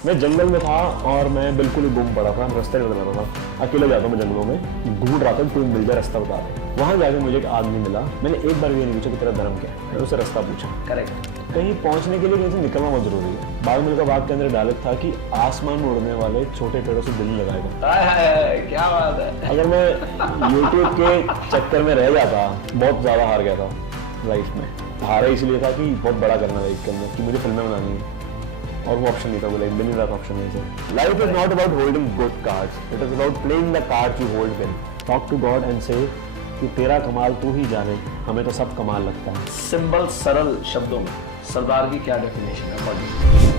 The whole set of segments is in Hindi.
मैं जंगल में था और मैं बिल्कुल ही गुम पड़ा था, रास्ते में जा रहा था, अकेले जाता हूँ मैं जंगलों में, ढूंढ रहा था कोई मिल जाए रास्ता बता दे। वहाँ जाके मुझे एक आदमी मिला, मैंने एक बार भी नहीं पूछा कि तेरा धर्म क्या है, मैंने उससे रास्ता पूछा। करेक्ट। कहीं पहुंचने के लिए कहीं से निकलना बहुत जरूरी है। बाद में बात के अंदर डायलॉग था कि आसमान में उड़ने वाले छोटे पेड़ों से दिल नहीं लगाएगा। क्या बात है। अगर मैं YouTube के चक्कर में रह जाता, बहुत ज्यादा हार गया था लाइफ में। हारा इसलिए था कि बहुत बड़ा करना लाइफ के अंदर, कि मुझे फिल्में बनानी है और वो ऑप्शन नहीं था, वो लाइफ मिल नहीं रहा था ऑप्शन नहीं था। Life is not about holding good cards, it is about playing the cards you hold well. Talk to God and say कि तेरा कमाल तू ही जाने, हमें तो सब कमाल लगता है। सिंपल सरल शब्दों में सरदार की क्या डेफिनेशन है बॉडी?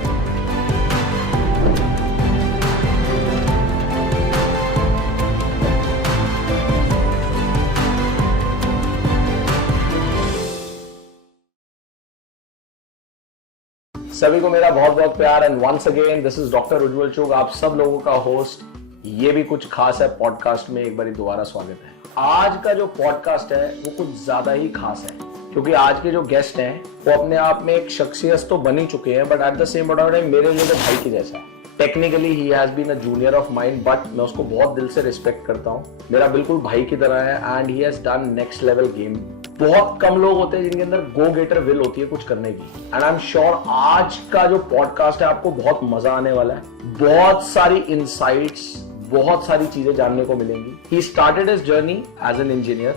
सभी को मेरा बहुत बहुत प्यार and once again this is doctor Ujjwal Chugh, आप सब लोगों का होस्ट। ये भी कुछ खास है पॉडकास्ट में, एक बार दोबारा स्वागत है। आज का जो पॉडकास्ट है वो कुछ ज्यादा ही खास है, क्योंकि आज के जो गेस्ट हैं वो अपने आप में एक शख्सियत तो बन ही चुके हैं, but at the same time मेरे लिए तो भाई की जैसा है। Technically he has been a junior of mine, but मैं उसको बहुत दिल से रिस्पेक्ट करता हूँ, मेरा बिल्कुल भाई की तरह है and he has done next level game. बहुत कम लोग होते हैं जिनके अंदर गो गेटर विल होती है कुछ करने की, एंड आई एम श्योर आज का जो पॉडकास्ट है आपको बहुत मजा आने वाला है। बहुत सारी इनसाइट्स, बहुत सारी चीजें जानने को मिलेंगी। He started his journey as an engineer,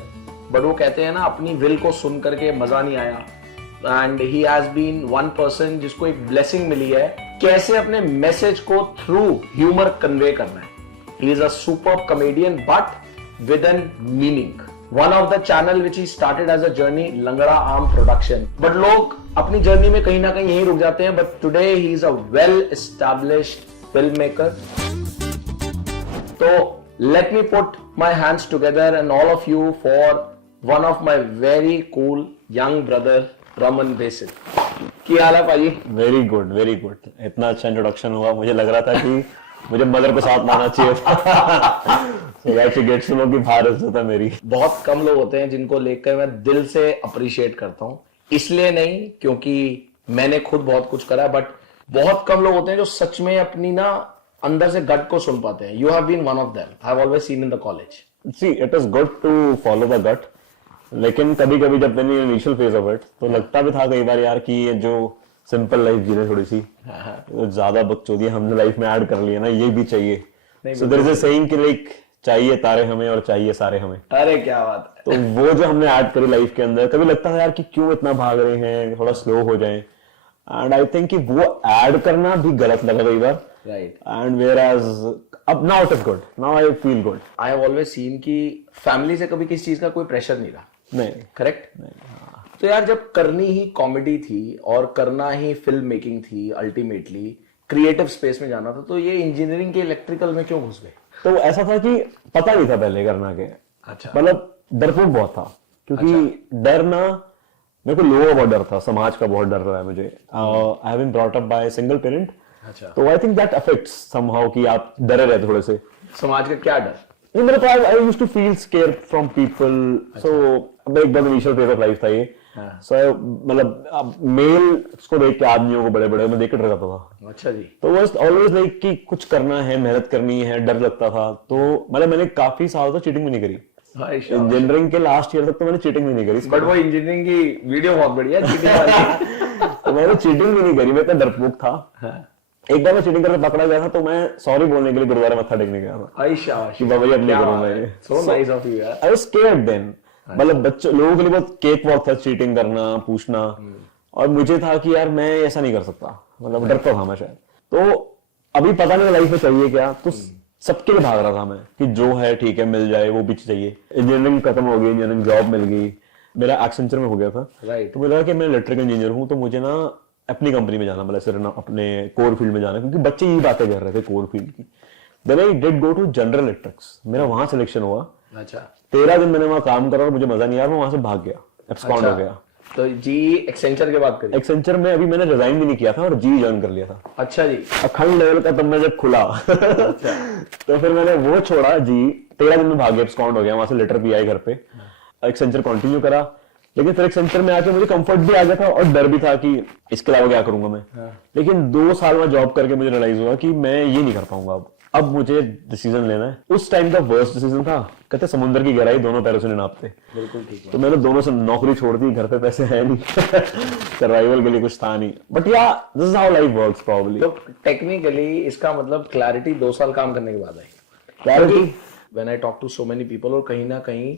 but वो कहते हैं ना अपनी विल को सुन करके मजा नहीं आया, and he has been one person जिसको एक ब्लेसिंग मिली है कैसे अपने मैसेज को थ्रू ह्यूमर कन्वे करना है। He is a super comedian but with an meaning. One of the channel which he started as a journey, Langada Arm Production. But लोग अपनी जर्नी में कहीं ना कहीं यहीं रुक जाते हैं, but today he is a well established filmmaker. So let me put my hands together and all of you for one of my very cool young brother, Raman Basil. क्या हाल है पाजी? Very good, very good. इतना अच्छा इंट्रोडक्शन हुआ, मुझे लग रहा था कि मुझे मदर को साथ लाना चाहिए था। So that she gets to know कि भारत से था मेरी। बहुत कम लोग होते हैं जिनको लेकर मैं दिल से अप्रिशिएट करता हूँ, इसलिए नहीं क्योंकि मैंने खुद बहुत कुछ करा, बट बहुत कम लोग होते हैं जो सच में अपनी ना अंदर से गट को सुन पाते हैं। You have been one of them, I have always seen in the college. See it is good to follow the gut, लेकिन कभी कभी जब मैंने इनिशियल फेज ऑफ इट तो लगता भी था कई बार यार कि ये जो सिंपल लाइफ जी रहे थोड़ी सी ज्यादा बकचोदी हमने लाइफ में ऐड कर लिया ना, ये भी चाहिए। So there is a saying कि लाइक चाहिए तारे हमें और चाहिए सारे हमें। अरे क्या बात है। तो वो जो हमने ऐड करी लाइफ के अंदर, कभी लगता था यार कि क्यों इतना भाग रहे हैं, थोड़ा स्लो हो जाए, एंड आई थिंक कि वो ऐड करना भी गलत लगा कई बार। राइट। एंड वेयर एज अब now it is good, now I feel good. I have always scene कि फैमिली से कभी किसी चीज का कोई प्रेशर नहीं रहा। नहीं, करेक्ट। तो यार जब करनी ही कॉमेडी थी और करना ही फिल्म मेकिंग थी, अल्टीमेटली क्रिएटिव स्पेस में जाना था, तो ये इंजीनियरिंग के इलेक्ट्रिकल में क्यों घुस गए? तो ऐसा था कि पता नहीं था पहले करना के। अच्छा। मतलब डरपोक बहुत था, क्योंकि डर ना मेरे को लोगों का बहुत डर था, समाज का बहुत डर रहा है मुझे। I have been brought up by single parent. अच्छा। तो I think that affects somehow कि आप डरे रहते थोड़े से। समाज का क्या डर? नहीं, मेरे पास I used to feel scared from people. So अब एकदम इनिशियल फेज ऑफ लाइफ था ये। सो मतलब अब मेल को देख के आदमियों को बड़े बड़े मैं देख के डर जाता था। अच्छा जी। तो वाज ऑलवेज लाइक कि कुछ करना है, मेहनत करनी है, डर लगता था। तो मतलब मैंने काफी साल तक चीटिंग भी नहीं करी। इंजीनियरिंग के लास्ट ईयर तक तो मैंने चीटिंग भी नहीं करी। बट वो इंजीनियरिंग की वीडियो बहुत बढ़िया है चीटिंग वाली। तो मैंने चीटिंग भी नहीं करी, मैं इतना डरपोक था। एक बार मैं चीटिंग करके पकड़ा गया था, तो मैं सॉरी बोलने के लिए गुरुद्वारा मत्था टेकने गया था कि बाबा जी अब नहीं करूंगा ये। सो नाइस ऑफ यू यार। I was scared then. मतलब बच्चों लोगों के लिए बहुत केक वॉक था चीटिंग करना, पूछना, और मुझे था कि यार मैं ऐसा नहीं कर सकता, मतलब डरता था मैं शायद। तो अभी पता नहीं लाइफ में चाहिए क्या, तो सबके लिए भाग रहा था मैं कि जो है ठीक है, मिल जाए वो भी चाहिए। इंजीनियरिंग खत्म हो गई, इंजीनियरिंग जॉब मिल गई, मेरा एक्सेंचर में हो गया था। राइट। तो मुझे लगा कि मैं इलेक्ट्रिकल इंजीनियर हूँ, तो मुझे ना अपनी कंपनी में जाना, मतलब सिर्फ अपने कोर फील्ड में जाना, क्योंकि बच्चे यही बातें कर रहे थे कोर फील्ड की। Then I did go to General Electrics, मेरा वहां सिलेक्शन हुआ। अच्छा। 13 दिन मैंने वहां काम करा और मुझे मजा नहीं आया, मैं वहां से भाग गया, एब्सकॉन्ड हो गया। तो जी एक्सेंचर की बात करिए। एक्सेंचर में अभी मैंने रिजाइन भी नहीं किया था और जी ज्वाइन कर लिया था। अच्छा जी। अखंड लेवल का तब मैं जब खुला अच्छा। तो फिर मैंने वो छोड़ा जी, 13 दिन में भाग गया, एब्सकॉन्ड हो गया, वहां से लेटर भी आए घर पे। एक्सेंचर कंटिन्यू करा, लेकिन फिर एक्सेंचर में आके मुझे कंफर्ट भी आ गया था और डर भी था कि इसके अलावा क्या करूंगा मैं। लेकिन 2 साल में जॉब करके मुझे रियलाइज हुआ कि मैं ये नहीं कर पाऊंगा अब मुझे डिसीजन लेना है। उस टाइम का वर्स्ट डिसीजन था, कहते समुद्र की गहराई दोनों पैरों से नहीं नापते। बिल्कुल ठीक है। तो मैंने दोनों से नौकरी छोड़ दी, घर पे पैसे है नहीं सर्वाइवल के लिए कुछ था नहीं, but yeah this is how life works probably. तो टेक्निकली इसका मतलब क्लैरिटी 2 साल काम करने के बाद आई। Clarity when I talk to so many people, और कहीं ना कहीं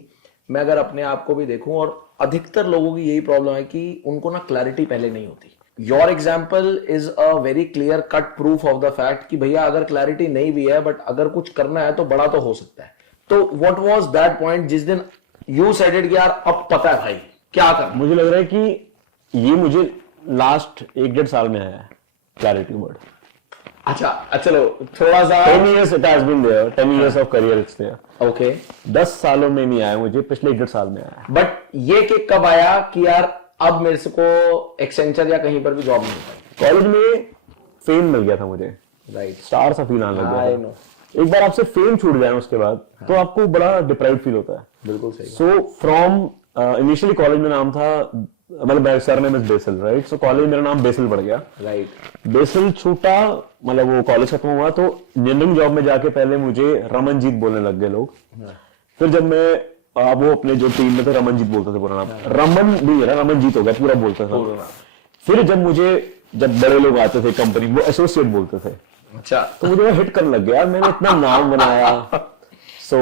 मैं अगर अपने आप को भी देखूं, और अधिकतर लोगों की यही प्रॉब्लम है कि उनको ना क्लैरिटी पहले नहीं होती। Your example is a very clear cut proof of the fact कि भैया अगर क्लैरिटी नहीं भी है बट अगर कुछ करना है तो बड़ा तो हो सकता है। तो व्हाट वाज दैट पॉइंट जिस दिन यू सेड इट कि यार अब पता है भाई क्या करना। मुझे लग रहा है कि ये मुझे लास्ट 1-1.5 साल में आया है क्लैरिटी वर्ड। अच्छा चलो थोड़ा सा 10 years it has been there, 10 years of career it's there. Okay 10 सालों में नहीं आया मुझे, पिछले 1-1.5 साल में आया। बट ये किक कब आया कि यार अब मेरे से को एक्सेंचर या कहीं पर भी जॉब नहीं पाई? कॉलेज में फेम मिल गया था मुझे, राइट स्टार सा फील आने लग आई गया नो। था। एक बार आपसे फेम छूट जाए उसके बाद तो आपको बड़ा डिप्राइव्ड फील होता है। बिल्कुल सही। सो फ्रॉम इनिशियली कॉलेज में नाम था, मतलब सर नेम इज बेसल, राइट। सो कॉलेज मेरा नाम बेसल पड़ गया, राइट। बेसल छूटा, मतलब वो कॉलेज खत्म हुआ तो इंजीनियरिंग जॉब में जाके पहले मुझे रमनजीत बोलने लग गए लोग। फिर जब मैं वो अपने जो टीम में थे रमनजीत बोलते थे पूरा नाम, रमन नहीं है रमनजीत हो गया पूरा बोलता था। फिर जब बड़े लोग आते थे कंपनी, वो एसोसिएट बोलते थे। अच्छा तो मुझे हिट करने लग गया, मैंने इतना नाम बनाया। सो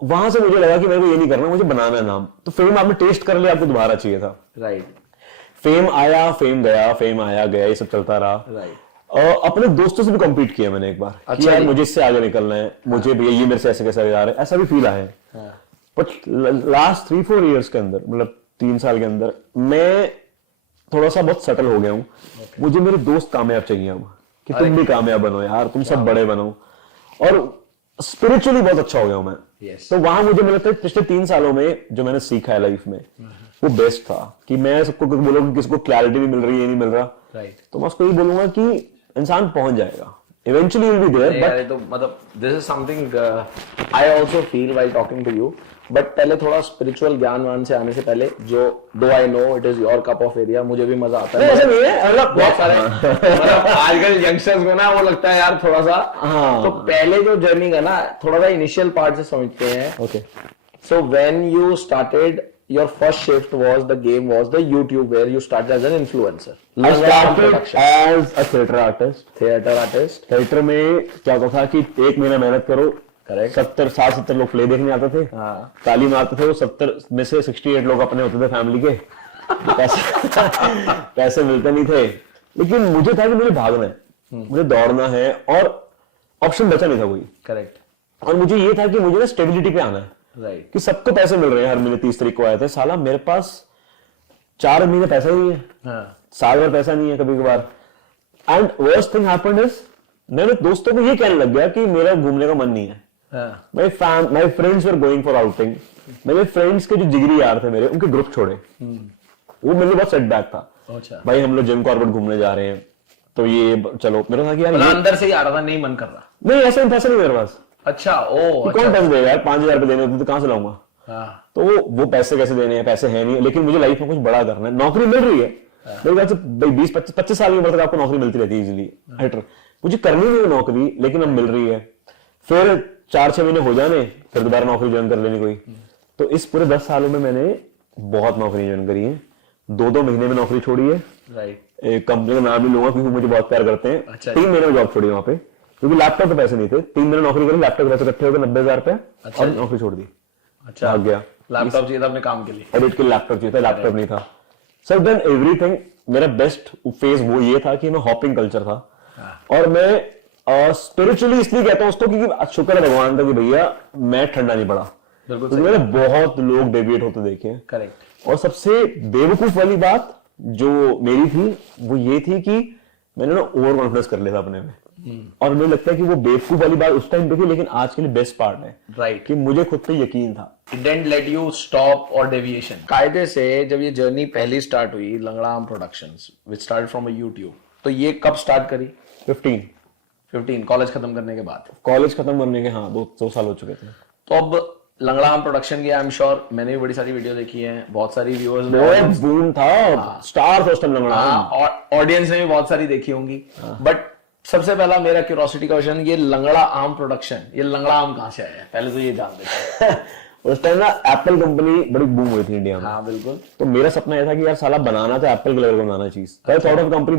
वहां से मुझे लगा कि मेरे को ये नहीं करना, मुझे बनाना है नाम। तो फेम आपने टेस्ट कर लिया, आपको दोबारा चाहिए था। राइट। फेम आया, फेम गया, फेम आया गया, ये सब चलता रहा। राइट। अपने दोस्तों से भी कम्पीट किया मैंने एक बार। अच्छा यार मुझे इससे आगे निकलना है, मुझे भैया ये मेरे से ऐसे कैसे आ रहा है, ऐसा भी फील आया है। बट लास्ट 3-4 इयर्स के अंदर, मतलब 3 साल के अंदर, मैं थोड़ा सा बहुत सेटल हो गया हूँ। मुझे मेरे दोस्त कामयाब चाहिए अब, कि तुम भी कामयाब बनो यार, तुम सब बड़े बनो। और स्पिरिचुअली बहुत अच्छा हो गया हूं मैं। तो वहां मुझे लगता है पिछले 3 सालों में जो मैंने सीखा है लाइफ में वो बेस्ट था। कि मैं सबको बोलूंगा किसी को क्लैरिटी भी मिल रही है, ये नहीं मिल रहा, तो मैं उसको ये बोलूंगा कि इंसान पहुंच जाएगा, eventually you'll be there, but तो मतलब this is something I also feel while talking to you, but पहले थोड़ा स्पिरिचुअल ज्ञान वान से आने से पहले, जो दो I know it is your cup of area, मुझे भी मजा आता है। ऐसा नहीं है, मतलब बहुत सारे मतलब आजकल यंगस्टर्स को ना वो लगता है यार थोड़ा सा, तो पहले जो जर्नी का ना थोड़ा सा इनिशियल पार्ट से समझते हैं। Okay, so when you started your first shift was the YouTube where you started as an influencer. I started as a theater artist. theater में क्या होता था कि 1 महीना मेहनत करो, करेक्ट, 60-70 लोग प्ले देखने आते थे, ताली मारते थे, वो 70 में से 68 लोग अपने होते थे फैमिली के, पैसे मिलते नहीं थे। लेकिन मुझे था कि मुझे भागना है, मुझे दौड़ना है, और ऑप्शन बचा नहीं था कोई, करेक्ट। और मुझे ये था कि मुझे ना स्टेबिलिटी पे आना है, राइट, कि सबको पैसे मिल रहे हैं, हर महीने 30 तारीख को आए थे, साला मेरे पास 4 महीने पैसा नहीं है, साल भर पैसा नहीं है कभी कभार। And worst thing happened is, मैंने दोस्तों को ये कहने लग गया कि मेरा घूमने का मन नहीं है। My friends were going for outing, मेरे फ्रेंड्स के जो जिगरी यार थे मेरे, उनके ग्रुप छोड़े, वो मेरे लिए बहुत सेटबैक था। भाई हम लोग जिम कॉर्बेट घूमने जा रहे हैं, तो ये चलो, मेरा था कि यार अंदर से ही आ रहा था, नहीं मन कर रहा, नहीं ऐसा पैसा नहीं मेरे पास। अच्छा, कौन पैसे देगा यार, 5,000 रुपए देने होते तो कहां से लाऊंगा। तो वो पैसे कैसे देने हैं, पैसे है नहीं, लेकिन मुझे लाइफ में कुछ बड़ा करना है। नौकरी मिल रही है मेरे ख्याल से 20-25 साल की उम्र तक आपको नौकरी मिलती रहती है इजीली। मुझे करनी नहीं है नौकरी, लेकिन अब मिल रही है। फिर 4-6 महीने हो जाने, फिर दोबारा नौकरी ज्वाइन कर लेनी कोई। तो इस पूरे 10 सालों में मैंने बहुत नौकरी ज्वाइन करी है, 2-2 महीने में नौकरी छोड़ी है। एक कंपनी का नाम भी लूंगा क्योंकि मुझे बहुत प्यार करते हैं। 3 महीने में जॉब छोड़ी वहां पे, क्योंकि लैपटॉप के पैसे नहीं थे। 3 महीने नौकरी करी, लैपटॉप के पैसे इकट्ठे हो गए 90,000 रुपए, और नौकरी छोड़ दी। अच्छा, आ गया, लैपटॉप चाहिए था अपने काम के लिए, एडिट के लैपटॉप चाहिए था, लैपटॉप नहीं था। सो देन एवरीथिंग, मेरा बेस्ट फेज वो ये था कि मैं हॉपिंग कल्चर था, और मैं स्पिरिचुअली इसलिए कहता हूं उसको क्योंकि शुक्र है भगवान का कि भैया मैं ठंडा नहीं पड़ा। तो मैंने बहुत लोग डेविएट होते देखे, करेक्ट। और सबसे बेवकूफ वाली बात जो मेरी थी वो ये थी कि मैंने ना ओवर कॉन्फिडेंस कर लिया था अपने में, और मुझे लगता है कि वो बेवकूफ वाली बात उस टाइम पे थी, लेकिन आज के लिए बेस्ट पार्ट है, राइट, कि मुझे खुद पे यकीन था। It didn't let you stop or deviation. कायदे से जब ये जर्नी पहली स्टार्ट हुई, लंगड़ाम productions, which started from a YouTube, तो ये कब स्टार्ट करी? 15 कॉलेज खत्म करने के बाद। कॉलेज खत्म करने के 2 साल हो चुके थे। तो अब लंगड़ाम प्रोडक्शन की आई एम श्योर मैंने भी बड़ी सारी वीडियो देखी है, बहुत सारी व्यूअर्स ने, बहुत बूम था, स्टार फर्स्ट टाइम लंगड़ा। ऑडियंस ने भी बहुत सारी देखी होंगी। बट सबसे पहला मेरा क्यूरोसिटी का क्वेश्चन, ये लंगड़ा आम प्रोडक्शन, ये लंगड़ा आम कहाँ से आया है, पहले तो ये जान लेते हैं। उस टाइम ना एप्पल कंपनी बड़ी बूम हुई थी इंडिया में। हाँ बिल्कुल। तो मेरा सपना यह था कि यार साला बनाना था एप्पल के लेवल का बनाना चीज। Thought of company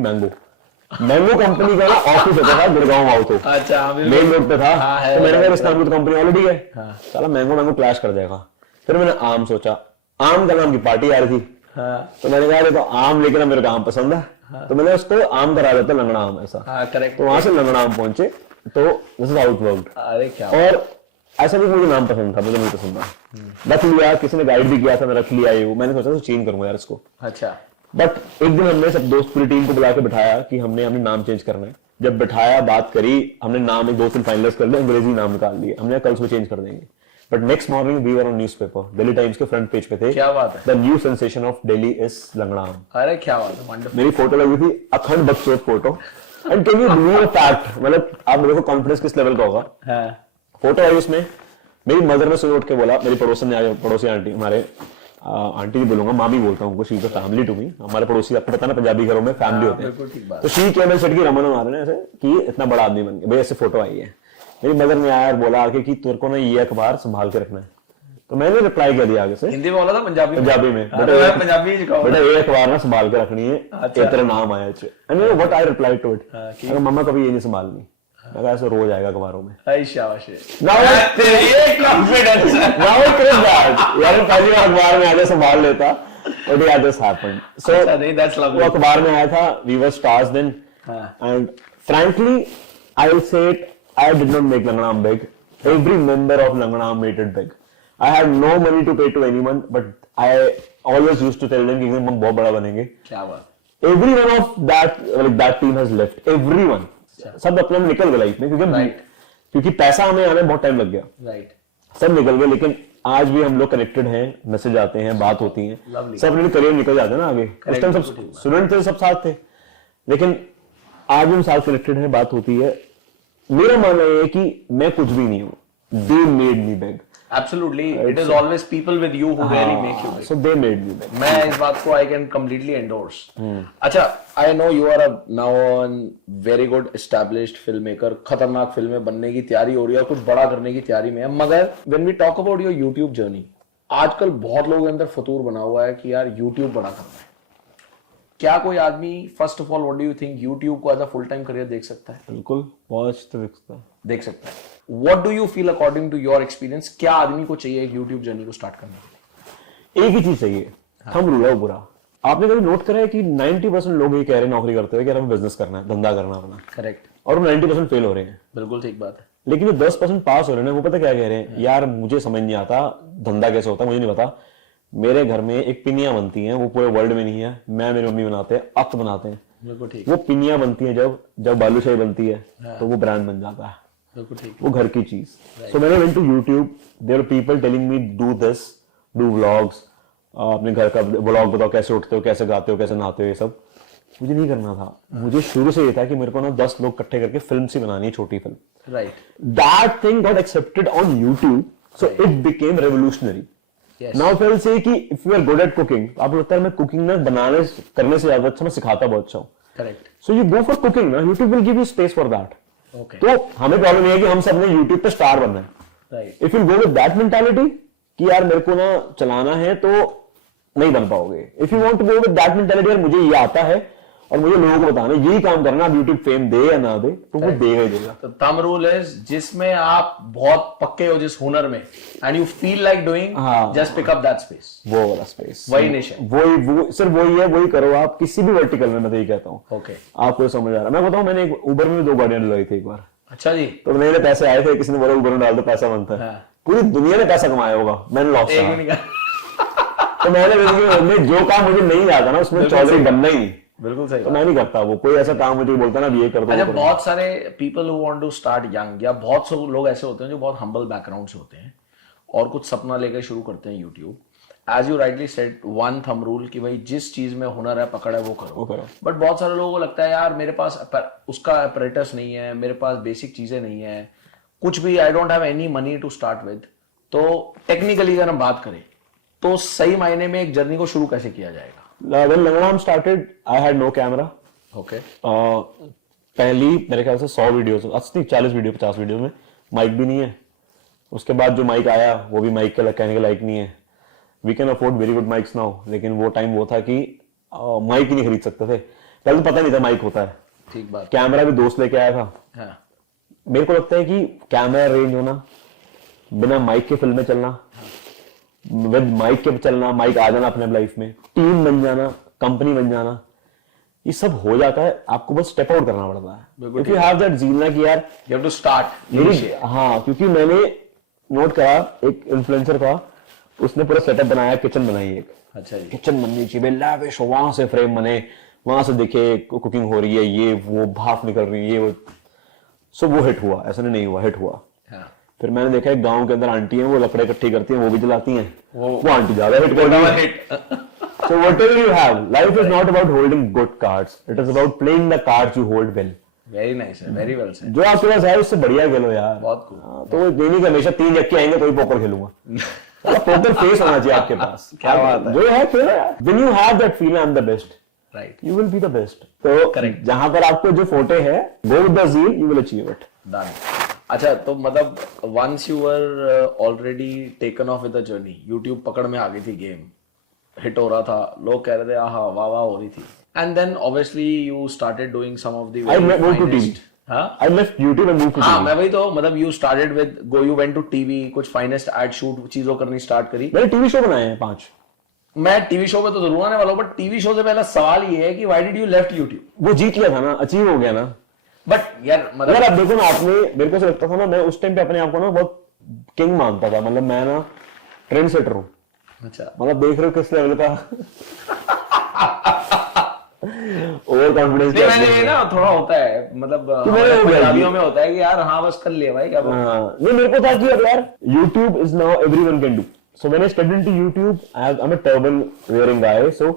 mango company का ना ऑफिस होता था गुड़गांव आओ तो अच्छा मेन रोड पे था। तो मैंने कहा इस नाम की कंपनी ऑलरेडी है, साला मैंगो क्लैश कर जाएगा। फिर मैंने आम सोचा, आम का नाम की पार्टी आ रही थी। तो मैंने कहा देखो आम लेकिन मेरे को आम पसंद है, तो मैंने उसको आम करा देता लंगड़ा आम ऐसा। करेक्ट। तो वहां से लंगड़ा आम पहुंचे, तो दिस इज आउट वर्कड। अरे क्या। और ऐसा नहीं मुझे नाम पसंद था, मुझे नहीं पसंद था, रख लिया, किसी ने गाइड भी किया था, मैं रख लिया ये। मैंने सोचा तो चेंज करूंगा यार इसको। अच्छा। बट एक दिन हमने सब दोस्त पूरी टीम को बुला के बिठाया कि हमने अपने नाम चेंज करना है। जब बिठाया बात करी, हमने नाम एक 2 दिन फाइनलाइज कर लिया, अंग्रेजी नाम निकाल लिया हमने, कल सुबह चेंज कर देंगे। But next morning we were on newspaper, Delhi Times के फ्रंट पेज पे थे। क्या बात है। The new sensation of Delhi is Langda aam. अरे क्या बात है, वंडरफुल। मेरी फोटो लगी थी, अखंड बकचोद photo. And can you believe a fact, मतलब आप देखो कॉन्फिडेंस किस लेवल का होगा। फोटो आई उसमें, मेरी मदर ने सुबह उठ के बोला, मेरी पड़ोसी आंटी, हमारे आंटी भी बोलूंगा, मामी बोलता हूँ, she is a family to me. हमारे पड़ोसी, आपको पता ना पंजाबी घरों में फैमिली होते हैं। तो शी केवल सेट की रमन हमारे ने ऐसे कि इतना बड़ा आदमी बन गया भाई, ऐसे फोटो आई है। मेरी मदर ने आया और बोला आके कि तेरे को ना ये अखबार संभाल के रखना है। तो मैंने रिप्लाई कर दिया आगे से, हिंदी में बोला था पंजाबी में बेटा ये अखबार ना संभाल के रखनी है, तेरा नाम आया। And you know what I reply to it, मम्मा कभी ये नहीं संभालनी, ऐसे रोज आएगा अखबारों में। यार पहली बार अखबार में आगे संभाल लेता, और ये जस्ट हैपेंड। सो वो अखबार में आया था, we were stars then, and frankly I will say it, I did not make लंगड़ाम बिग, एवरी मेंबर ऑफ लंगड़ाम made it big. I had no money to pay to anyone, but I always used to tell them कि हम बहुत बड़ा बनेंगे। क्या बात। Everyone of that team has left, everyone, सब अपने में निकल गए लाइफ में, क्योंकि पैसा हमें आने में बहुत टाइम लग गया। सब निकल गए, लेकिन आज भी हम लोग कनेक्टेड हैं, मैसेज आते हैं, बात होती है, सब अपने करियर निकल जाते हैं ना आगे। उस टाइम सब स्टूडेंट थे, सब साथ थे, लेकिन आज भी हम साथ कनेक्टेड हैं, बात होती है। मेरा मानना है कि मैं कुछ भी नहीं हूं, they made me big. Absolutely, it is always people with you who really make you big. So they made me big. मैं इस बात को I can completely endorse. अच्छा, I know you are now a very good established filmmaker. खतरनाक फिल्में बनने की तैयारी हो रही है और कुछ बड़ा करने की तैयारी में है। मगर when we talk about your YouTube journey, आजकल बहुत लोगों के अंदर फतूर बना हुआ है कि यार YouTube बड़ा करना है। क्या कोई आदमी first of all what do you think YouTube को as a full time career देख सकता है? बिल्कुल, बहुत अच्छा देख सकता है। What do you feel according to your experience? क्या आदमी को चाहिए एक YouTube जर्नी को स्टार्ट करने के लिए? एक ही चीज चाहिए, थंब रूल है वो बुरा। आपने कभी नोट करा है कि 90% लोग ये कह रहे हैं नौकरी करते हुए कि हमें बिजनेस करना है, धंधा करना अपना। करेक्ट। और वो 90% फेल हो रहे हैं। बिल्कुल ठीक बात है। लेकिन जो 10% पास हो रहे हैं वो पता क्या कह रहे हैं, यार मुझे समझ नहीं आता धंधा कैसे होता है, मुझे नहीं पता। मेरे घर में एक पिनिया बनती है, वो पूरे वर्ल्ड में नहीं है, मैं मेरी मम्मी बनाते हैं, अक्त बनाते हैं। बिल्कुल ठीक। वो पिनिया बनती है, जब बालूशाही बनती है तो वो ब्रांड बन जाता है, वो घर की चीज। सो मैंने went to YouTube, there are people telling me do this, do vlogs, अपने घर का व्लॉग बताओ, कैसे उठते हो, कैसे गाते हो, कैसे नहाते हो, ये सब मुझे नहीं करना था। मुझे शुरू से ये था कि मेरे को ना 10 लोग इकट्ठे करके फिल्म सी बनानी है, छोटी film. Right. That thing got accepted on YouTube, so it became revolutionary. Now if I will say कि if you are good at cooking, आपको लगता है मैं कुकिंग ना बनाने करने से ज्यादा अच्छा मैं सिखाता बहुत अच्छा हूँ, correct, so you go for cooking ना, YouTube will give you space for that. Okay. तो हमें प्रॉब्लम ये है कि हम सब ने YouTube पे स्टार बनना है। If you go with that mentality कि यार मेरे को ना चलाना है, तो नहीं बन पाओगे। If you want to go with that mentality, यार मुझे ये आता है और मुझे लोगों को बताना यही काम करना, अब YouTube फेम दे या ना दे, तो वो देगा ही देगा। तो थंब रूल है, जिसमें आप बहुत पक्के हो जिस हुनर में, and you feel like doing, just pick up that space, वो वाला स्पेस, वही नेशन, वो सिर्फ वही है, वही करो आप किसी भी वर्टिकल में। मैं तो यही कहता हूँ। ओके, आपको समझ आ रहा है? मैं बताऊँ, मैंने उबर में 2 गाड़ियां डलवाई थी एक बार। अच्छा जी। तो मेरे पैसे आए थे, किसी ने बोला उबर में डाल दो पैसा बनता है। पूरी दुनिया ने पैसा कमाया होगा, मैंने लॉस किया। तो मैंने जो काम मुझे नहीं आता ना, उसमें चौधरी बनना ही। बिल्कुल सही। तो मैं नहीं करता वो, कोई ऐसा काम मुझे बोलता ना ये कर दो। अच्छा, बहुत सारे people who want to start young, या बहुत से लोग ऐसे होते हैं जो बहुत हम्बल बैकग्राउंड से होते हैं और कुछ सपना लेकर शुरू करते हैं YouTube. As you rightly said, one thumb rule कि भाई जिस चीज में हुनर है, पकड़ है, वो करो। बट बहुत सारे लोगों को लगता है यार मेरे पास उसका अपरेटस नहीं है, मेरे पास बेसिक चीजें नहीं है, कुछ भी, I don't have any money to start with, तो टेक्निकली अगर हम बात करें तो सही मायने में एक जर्नी को शुरू कैसे किया जाएगा? When Langanam started, I had no camera. Okay पहली मेरे ख्याल से 100 वीडियोस, 40 वीडियो 50 वीडियो में माइक भी नहीं है। उसके बाद जो माइक आया वो भी माइक के कहने के लायक नहीं है। We can afford very good mics now, लेकिन वो टाइम वो था कि माइक ही नहीं खरीद सकते थे। पहले तो पता नहीं था माइक होता है। ठीक बात। कैमरा भी दोस्त लेके आया था। हाँ। मेरे को लगता है कि कैमरा रेंज होना, बिना माइक के फिल्में चलना, विद माइक के चलना, माइक आ जाना अपने लाइफ में, टीम बन जाना, कंपनी बन जाना, ये सब हो जाता है। आपको बस स्टेप आउट करना पड़ता है। इफ यू हैव दैट जीना कि यार यू हैव टू स्टार्ट। हाँ, क्योंकि मैंने नोट करा, एक इन्फ्लुएंसर था, उसने पूरा सेटअप बनाया, किचन बनाई एक। अच्छा जी। किचन बननी चाहिए, लैविश, वहां से फ्रेम बने, वहां से देखे कुकिंग हो रही है, ये वो भाप निकल रही है, ये वो। सो वो हिट हुआ, ऐसा नहीं हुआ, हिट हुआ। हाँ। फिर मैंने देखा एक गांव के अंदर आंटी है, वो लकड़े इकट्ठी करती हैं, वो भी जलाती हैं, वो आंटी ज्यादा हिट कर रही है। So whatever you have, life is not about holding good cards. It is about playing the cards you hold well. Very nice है, वेरी वेल सेड। जो आपके पास है उससे बढ़िया खेलो यार। बहुत cool। हाँ, तो वो नहीं कि हमेशा 3 जक्के आएंगे तो ही पोकर खेलूंगा। पोकर फेस होना चाहिए आपके पास। क्या बात है। जो है खेलो यार। When you have that feeling I'm the best, right. you will be the best. तो Correct। जहां पर आपको जो फोटे है, go with the zeal, you will achieve it. Done. अच्छा, तो मतलब once you were already taken off with the journey, YouTube पकड़ में आ गई थी, गेम हिट हो रहा था, लोग कह रहे थे आहा वाह वाह हो रही थी, and then obviously you started doing some of the I moved to TV. हाँ I left YouTube and moved to हाँ, TV. मैं वही तो, मतलब you started with go, you went to TV, कुछ फाइनेस्ट एड शूट चीजों करनी स्टार्ट करी। मैंने टीवी शो बनाए हैं 5। मैं टीवी शो पे तो जरूर आने वाला हूँ, बट टीवी शो से पहला सवाल ये है कि why did you left YouTube? वो जीत लिया था ना, अचीव हो गया ना। बट यार मतलब यार आप देखो ना, आपने मेरे को से लगता था ना, मैं उस टाइम पे अपने आप को ना बहुत किंग मानता था, मतलब मैं ना ट्रेंड सेटर हूँ। अच्छा, मतलब देख रहे हो किस लेवल का ओवर कॉन्फिडेंस। नहीं मैंने ये ना थोड़ा होता है, मतलब हमारे पंजाबियों में होता है कि यार हाँ बस कर लिया भाई, क्या बात। नहीं, मेरे को था कि यार YouTube is now everyone can do. So when I stepped into YouTube, I'm a turban wearing guy, so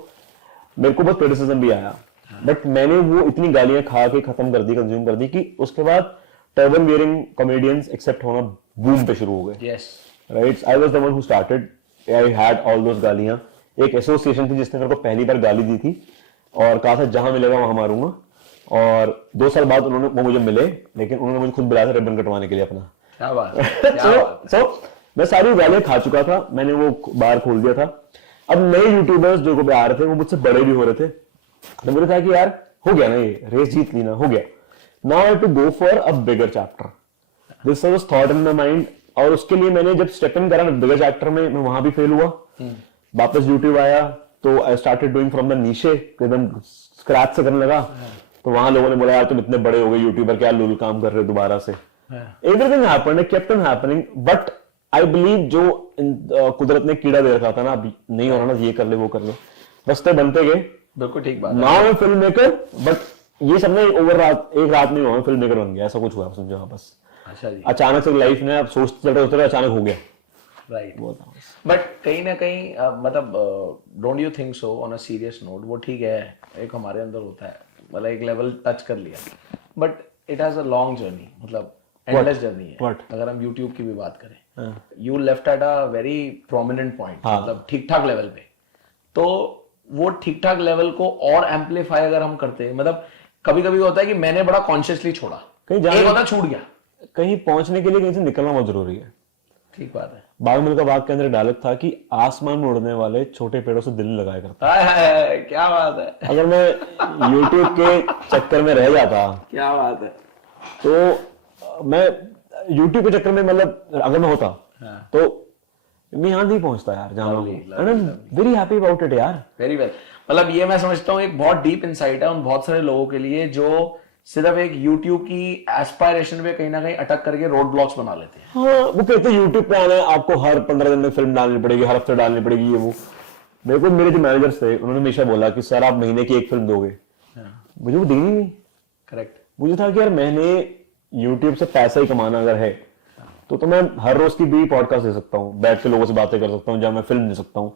मेरे को बहुत क्रिटिसिज्म भी आया, बट मैंने वो इतनी गालियां खा के खत्म कर दी, कंज्यूम कर दी, कि उसके बाद टर्बन वेयरिंग कॉमेडियंस एक्सेप्ट होना बूम पे शुरू हो गए। Yes right, I was the one who started, I had all those गालियां। एक एसोसिएशन थी जिसने मेरे को पहली बार गाली दी थी और कहा था जहां मिलेगा वहां मारूंगा, और 2 साल बाद उन्होंने वो मुझे मिले, लेकिन उन्होंने मुझे खुद बुलाया था रिबन कटवाने के लिए अपना। क्या बात है, क्या बात है। so, मैं सारी गालियां खा चुका था, मैंने वो बार खोल दिया था। अब नए यूट्यूबर्स जो आ रहे थे वो मुझसे बड़े भी हो रहे थे, तो मुझे था कि यार हो गया ना, ये रेस जीत ली ना, हो गया, now I have to go for a bigger chapter. This was thought in my mind, और उसके लिए मैंने जब स्टेप इन करा बिगर चैप्टर में, मैं वहां भी फेल हुआ। वापस यूट्यूब आया तो I started doing from the niche, एकदम स्क्रैच से करने लगा। तो वहां लोगों ने बोला यार तुम इतने बड़े हो गए यूट्यूबर, क्या लूल काम कर रहे हो दोबारा से। Everything happened, it kept on happening, but I believe जो कुदरत ने कीड़ा दे रखा था ना, अभी नहीं हो रहा ना, ये कर ले वो कर ले, रास्ते बनते गए। बिल्कुल ठीक बात। नाउ मैं फिल्म मेकर, बट ये सब ना एक रात में हुआ, फिल्म मेकर बन गया, ऐसा कुछ हुआ समझो आप बस। अच्छा जी। अचानक से लाइफ में आप सोचते चलते अचानक हो गया। राइट, बट कहीं ना कहीं मतलब don't you think so, on a serious note, वो ठीक है, एक हमारे अंदर होता है, मतलब एक लेवल टच कर लिया, but it has a long journey, मतलब एंडलेस जर्नी है। What? अगर हम यूट्यूब की भी बात करें, you left eight a very prominent point, मतलब ठीक ठाक लेवल पे, तो वो ठीक ठाक लेवल को और एम्पलीफाई अगर हम करते हैं, मतलब कभी कभी होता है कि मैंने बड़ा कॉन्शियसली छोड़ा, एक होता छूट गया, कहीं पहुंचने के लिए कहीं से निकलना बहुत जरूरी है। ठीक बात है। बाग मिल्खा बाग के अंदर डायलॉग था कि आसमान में उड़ने वाले छोटे पेड़ों से दिल लगाया करता। हाय हाय, क्या बात है। अगर मैं यूट्यूब के चक्कर में रह जाता, क्या बात है, तो मैं यूट्यूब के चक्कर में, मतलब अगर मैं होता तो मैं यहाँ नहीं पहुंचता यार, जहां वेरी हैप्पी अबाउट इट यार। वेरी वेल, मतलब ये मैं समझता हूँ एक बहुत डीप इनसाइट है उन बहुत सारे लोगों के लिए जो सिर्फ एक YouTube की एस्पायरेशन पे कहीं ना कहीं अटक करके रोड ब्लॉक्स बना लेते हैं। हाँ, वो कहते हैं YouTube पे आना है आपको हर 15 दिन में फिल्म डालनी पड़ेगी, हर हफ्ते डालनी पड़ेगी, ये वो। मेरे को मेरे जो मैनेजर्स थे उन्होंने हमेशा बोला कि सर आप महीने की 1 फिल्म दोगे, मुझे वो देनी नहीं। करेक्ट, मुझे था कि यार मैंने YouTube से पैसा ही कमाना अगर है तो मैं हर रोज की भी पॉडकास्ट दे सकता हूँ, बैठ के लोगों से बातें कर सकता हूँ, जब मैं फिल्म दे सकता हूँ।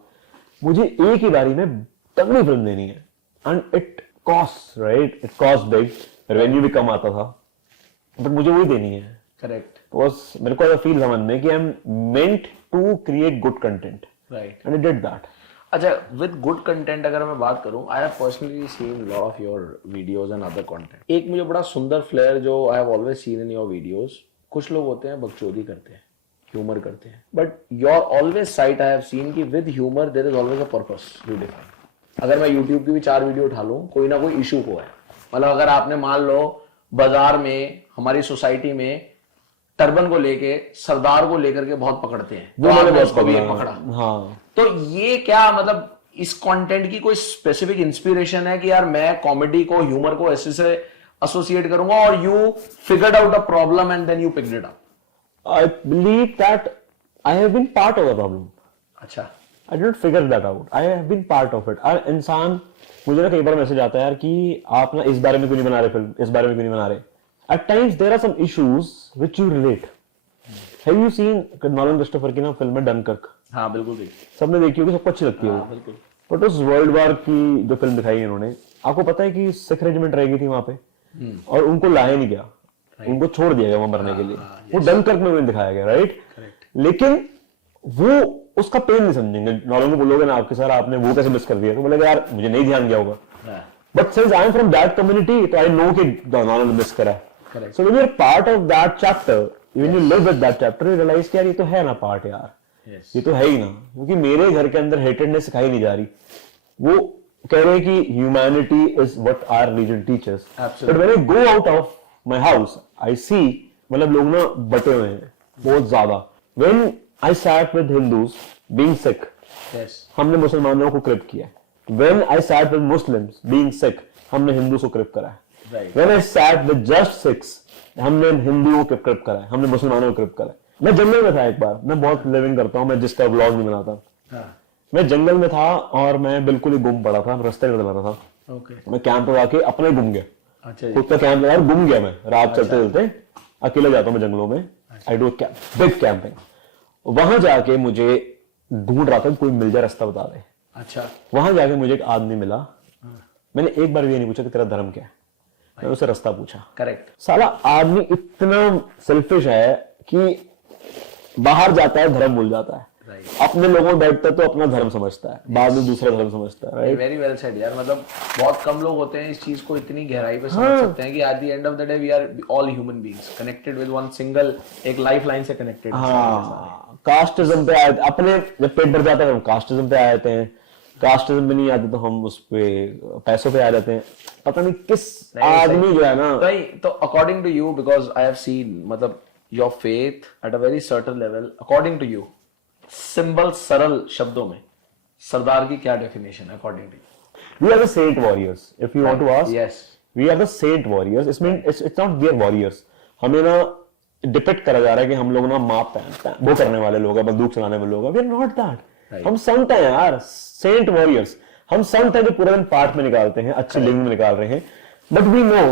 मुझे एक ही बारी में तगड़ी फिल्म देनी है, and it cost, right, it cost big, revenue भी कम आता था, बट मुझे वही देनी है। करेक्ट बस मेरे को ऐसा फील था मन में कि I am meant to create good content right. And I did that. अच्छा, विद गुड कंटेंट अगर मैं बात करूं, I have personally seen lot of your videos and other content. एक मुझे बड़ा सुंदर फ्लेयर जो I have always seen in your videos, कुछ लोग होते हैं बकचोदी करते हैं, ह्यूमर करते हैं, but your always side I have seen कि with humour there is always a purpose you define. अगर मैं यूट्यूब की भी 4 वीडियो उठा लूं, कोई ना कोई इशू को है। मतलब अगर आपने मान लो बाजार में, हमारी सोसाइटी में टर्बन को लेके, सरदार को लेकर के बहुत पकड़ते हैं, वो मैंने बहुत उसको भी पकड़ा। पकड़ा। हाँ, तो ये क्या मतलब इस कंटेंट की कोई स्पेसिफिक इंस्पिरेशन है कि यार मैं कॉमेडी को, ह्यूमर को ऐसे से एसोसिएट करूंगा, और you figured out a problem and then you picked it up? I believe that I have been part of the problem. अच्छा, I didn't figure that out. I have been part of it. और इंसान, मुझे ना कई बार मैसेज आता है यार कि आप ना इस बारे में क्यों नहीं बना रहे फिल्म, इस बारे में क्यों नहीं बना रहे। At times there are some issues which you relate. Have you seen Nolan Christopher की ना फिल्म है डनकर्क? हाँ बिल्कुल ठीक, सबने देखी होगी, सबको अच्छी लगती है वो। बिल्कुल। बट उस वर्ल्ड वार की जो फिल्म दिखाई है इन्होंने, आपको पता है कि सिख रेजिमेंट रह गई थी वहां पे और उनको लाया नहीं गया, उनको छोड़ दिया गया वहां मरने के लिए। वो डनकर्क में दिखाया गया, राइट? लेकिन वो उसका पेन नहीं समझेंगे। नॉलन को बोलोगे ना आपके सर आपने वो कैसे मिस कर दिया, तो बोलेगा यार मुझे नहीं ध्यान गया होगा। But since I am from that community, तो आई नो कि नॉलन मिस करा है। So when you are part of that chapter, when you live with that chapter, you realise कि यार ये तो है ना पार्ट यार, ये तो है ही ना, क्योंकि मेरे घर के अंदर हेटेडनेस सिखाई नहीं जा रही। वो कह रहे हैं कि humanity is what our religion teaches, but when I go out of my house I see, मतलब लोग ना बटे हुए हैं बहुत ज्यादा। When I sat with Hindus being Sikh, हमने मुसलमानों को क्रिप किया। When I sat with Muslims being Sikh, हमने हिंदू को क्रिप करा है। When I sat with just Sikhs, हमने हिंदुओं को क्रिप करा है, हमने मुसलमानों को क्रिप करा है। मैं जंगल में था एक बार, मैं बहुत लिविंग करता हूँ, मैं जिसका व्लॉग नहीं बनाता। मैं जंगल में था और मैं बिल्कुल ही गुम पड़ा था, रास्ते में चला रहा था। मैं कैंप पे आके अपने गुम गया, खुद का कैंप लगा, गुम गया मैं। रात चलते चलते अकेले जाता हूँ मैं जंगलों में, आई डू बिग कैंपिंग। वहां जाके मुझे ढूंढ रहा था कोई मिल जाए, रास्ता बता दे। अच्छा, वहां जाके मुझे एक आदमी मिला। मैंने एक बार भी ये नहीं पूछा कि तेरा धर्म क्या है, मैंने उससे रास्ता पूछा। करेक्ट। साला आदमी इतना सेल्फिश है कि बाहर जाता है धर्म भूल जाता है, अपने लोगों में बैठता है तो अपना धर्म समझता है, बाद में दूसरा धर्म समझता है। राइट, वेरी वेल सेड यार। मतलब बहुत कम लोग होते हैं इस चीज को इतनी गहराई पे समझ सकते हैं कि at the end of the day we are all human beings connected with one single, एक लाइफ लाइन से कनेक्टेड। हाँ, कास्टिज्म पे आए अपने, जब पेट भर जाता है हम कास्टिज्म पे आ जाते हैं, कास्टिज्म में नहीं आते तो हम उस पे पैसों पे आ जाते हैं। पता नहीं किस आदमी जो है ना, तो according to you, because I have seen मतलब your faith at a very certain level, according to you symbol, सरल शब्दों में सरदार की क्या डेफिनेशन है according to you? We are the saint warriors, if you want to ask. Yes, we are the saint warriors. इसमें it's not we are warriors. हमें ना डिपिक्ट करा जा रहा है कि हम लोग ना माप वो करने वाले लोग हैं, बंदूक चलाने वाले लोग हैं। We are not that. हम संत हैं यार, सेंट वॉरियर्स। हम संत हैं जो पूरा दिन पाठ में निकालते हैं, अच्छी लिंग में निकाल रहे हैं, but we know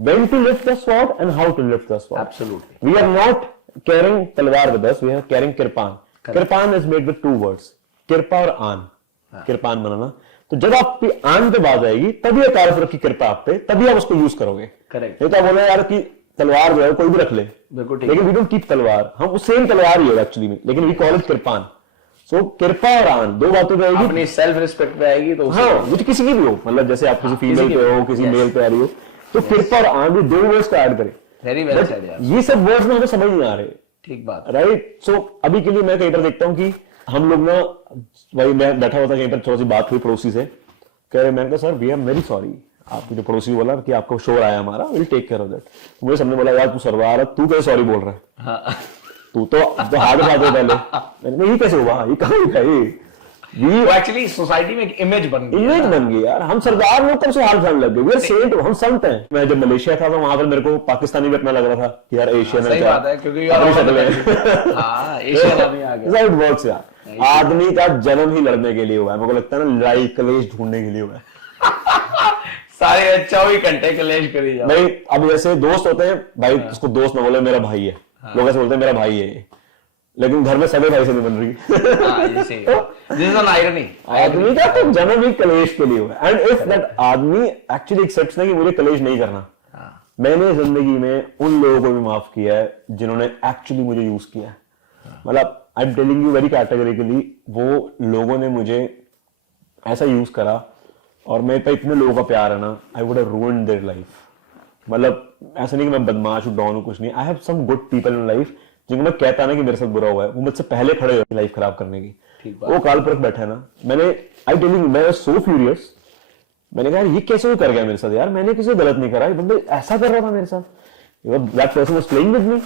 when to lift the sword and how to lift the sword. Absolutely. We are not carrying talwar with us, we are carrying kirpan. Kirpan is made with 2 words, किरपा और आन। किरपान बनाना, तो जब आपकी आन पे बात आएगी तभी अकाल पुरख की कृपा आप पे, तभी आप उसको यूज करोगे। करेक्ट। नहीं तो बोले यार कि तलवार जो है कोई भी रख ले, बिल्कुल ठीक, लेकिन वी डोंट कीप तलवार, हम उस सेम तलवार ही है एक्चुअली में, लेकिन वी कॉल इट किरपान। सो किरपा और आन 2 बातों पे आएगी, अपनी सेल्फ रिस्पेक्ट पे आएगी तो हाँ, वो किसी की भी हो, मतलब जैसे आप किसी फीमेल पे हो, किसी मेल पे आ रही हो, तो किरपा और आन भी 2 वर्ड्स का ऐड करें। वेरी वेल सेड यार। ये सब वर्ड्स में हमें समझ नहीं आ रहे। ठीक बात, राइट। सो अभी के लिए मैं कई बार देखता हूँ कि हम लोग ना, वही मैं बैठा हुआ था कहीं पर, थोड़ी सी बात हुई पड़ोसी से, कह रहे, मैंने कहा sir we are very sorry, आपकी जो पड़ोसी बोला कि आपको शोर आया हमारा, will take care of that. मुझे सबने बोला यार तू सरवार है, तू कैसे सॉरी बोल रहा है? हाँ। तू तो हाथ उठा दे पहले। मैंने ये कैसे हुआ, ये कहाँ हुआ? ये एक्चुअली सोसाइटी में एक इमेज बन गई, इमेज बन गई यार। हम सरदार लोग कब से हाल खाने लग गए, वी आर सेंट, हम संत हैं। मैं जब मलेशिया था तो वहां पर मेरे को पाकिस्तानी भी अपना लग रहा था कि यार एशियन है। सही बात है, क्योंकि यार हाँ एशियन आदमी आ गया। इट वर्क्स यार। आदमी का जन्म ही लड़ने के लिए हुआ है, मेरे को लगता है ना, लड़ाई कलेश ढूंढने के लिए हुआ है। सारे 24 घंटे कलेश करी जाओ भाई। अब जैसे दोस्त होते हैं भाई, उसको दोस्त ना बोले मेरा भाई है, लोग ऐसे बोलते हैं मेरा भाई है, लेकिन घर में सगे भाई से नहीं बन रही। आदमी का तो जन्म ही कलेश के लिए हुआ है। एंड इफ दैट आदमी एक्चुअली एक्सेप्ट्स ना कि मुझे कलेश नहीं करना, मैंने जिंदगी में उन लोगों को भी माफ किया है जिन्होंने एक्चुअली मुझे यूज किया है। मतलब I am telling you very categorically, वो लोगों ने मुझे ऐसा यूज करा और मेरे पे इतने लोगों का प्यार है ना, I would have ruined their life. मतलब ऐसा नहीं कि मैं बदमाश हूँ, डॉन हूँ, कुछ नहीं। I have some good people in life जिनको मैं कहता ना कि मेरे साथ बुरा हुआ है, वो मुझसे पहले खड़े हुए लाइफ खराब करने की। वो काल पुरख बैठा है ना। मैंने आई टेलिंग यू, मैं सो फ्यूरियस। मैंने कहा ये कैसे कर गया मेरे साथ यार, मैंने किसी गलत नहीं करा, ये बंदे ऐसा कर रहा था मेरे साथ। That person was playing with me.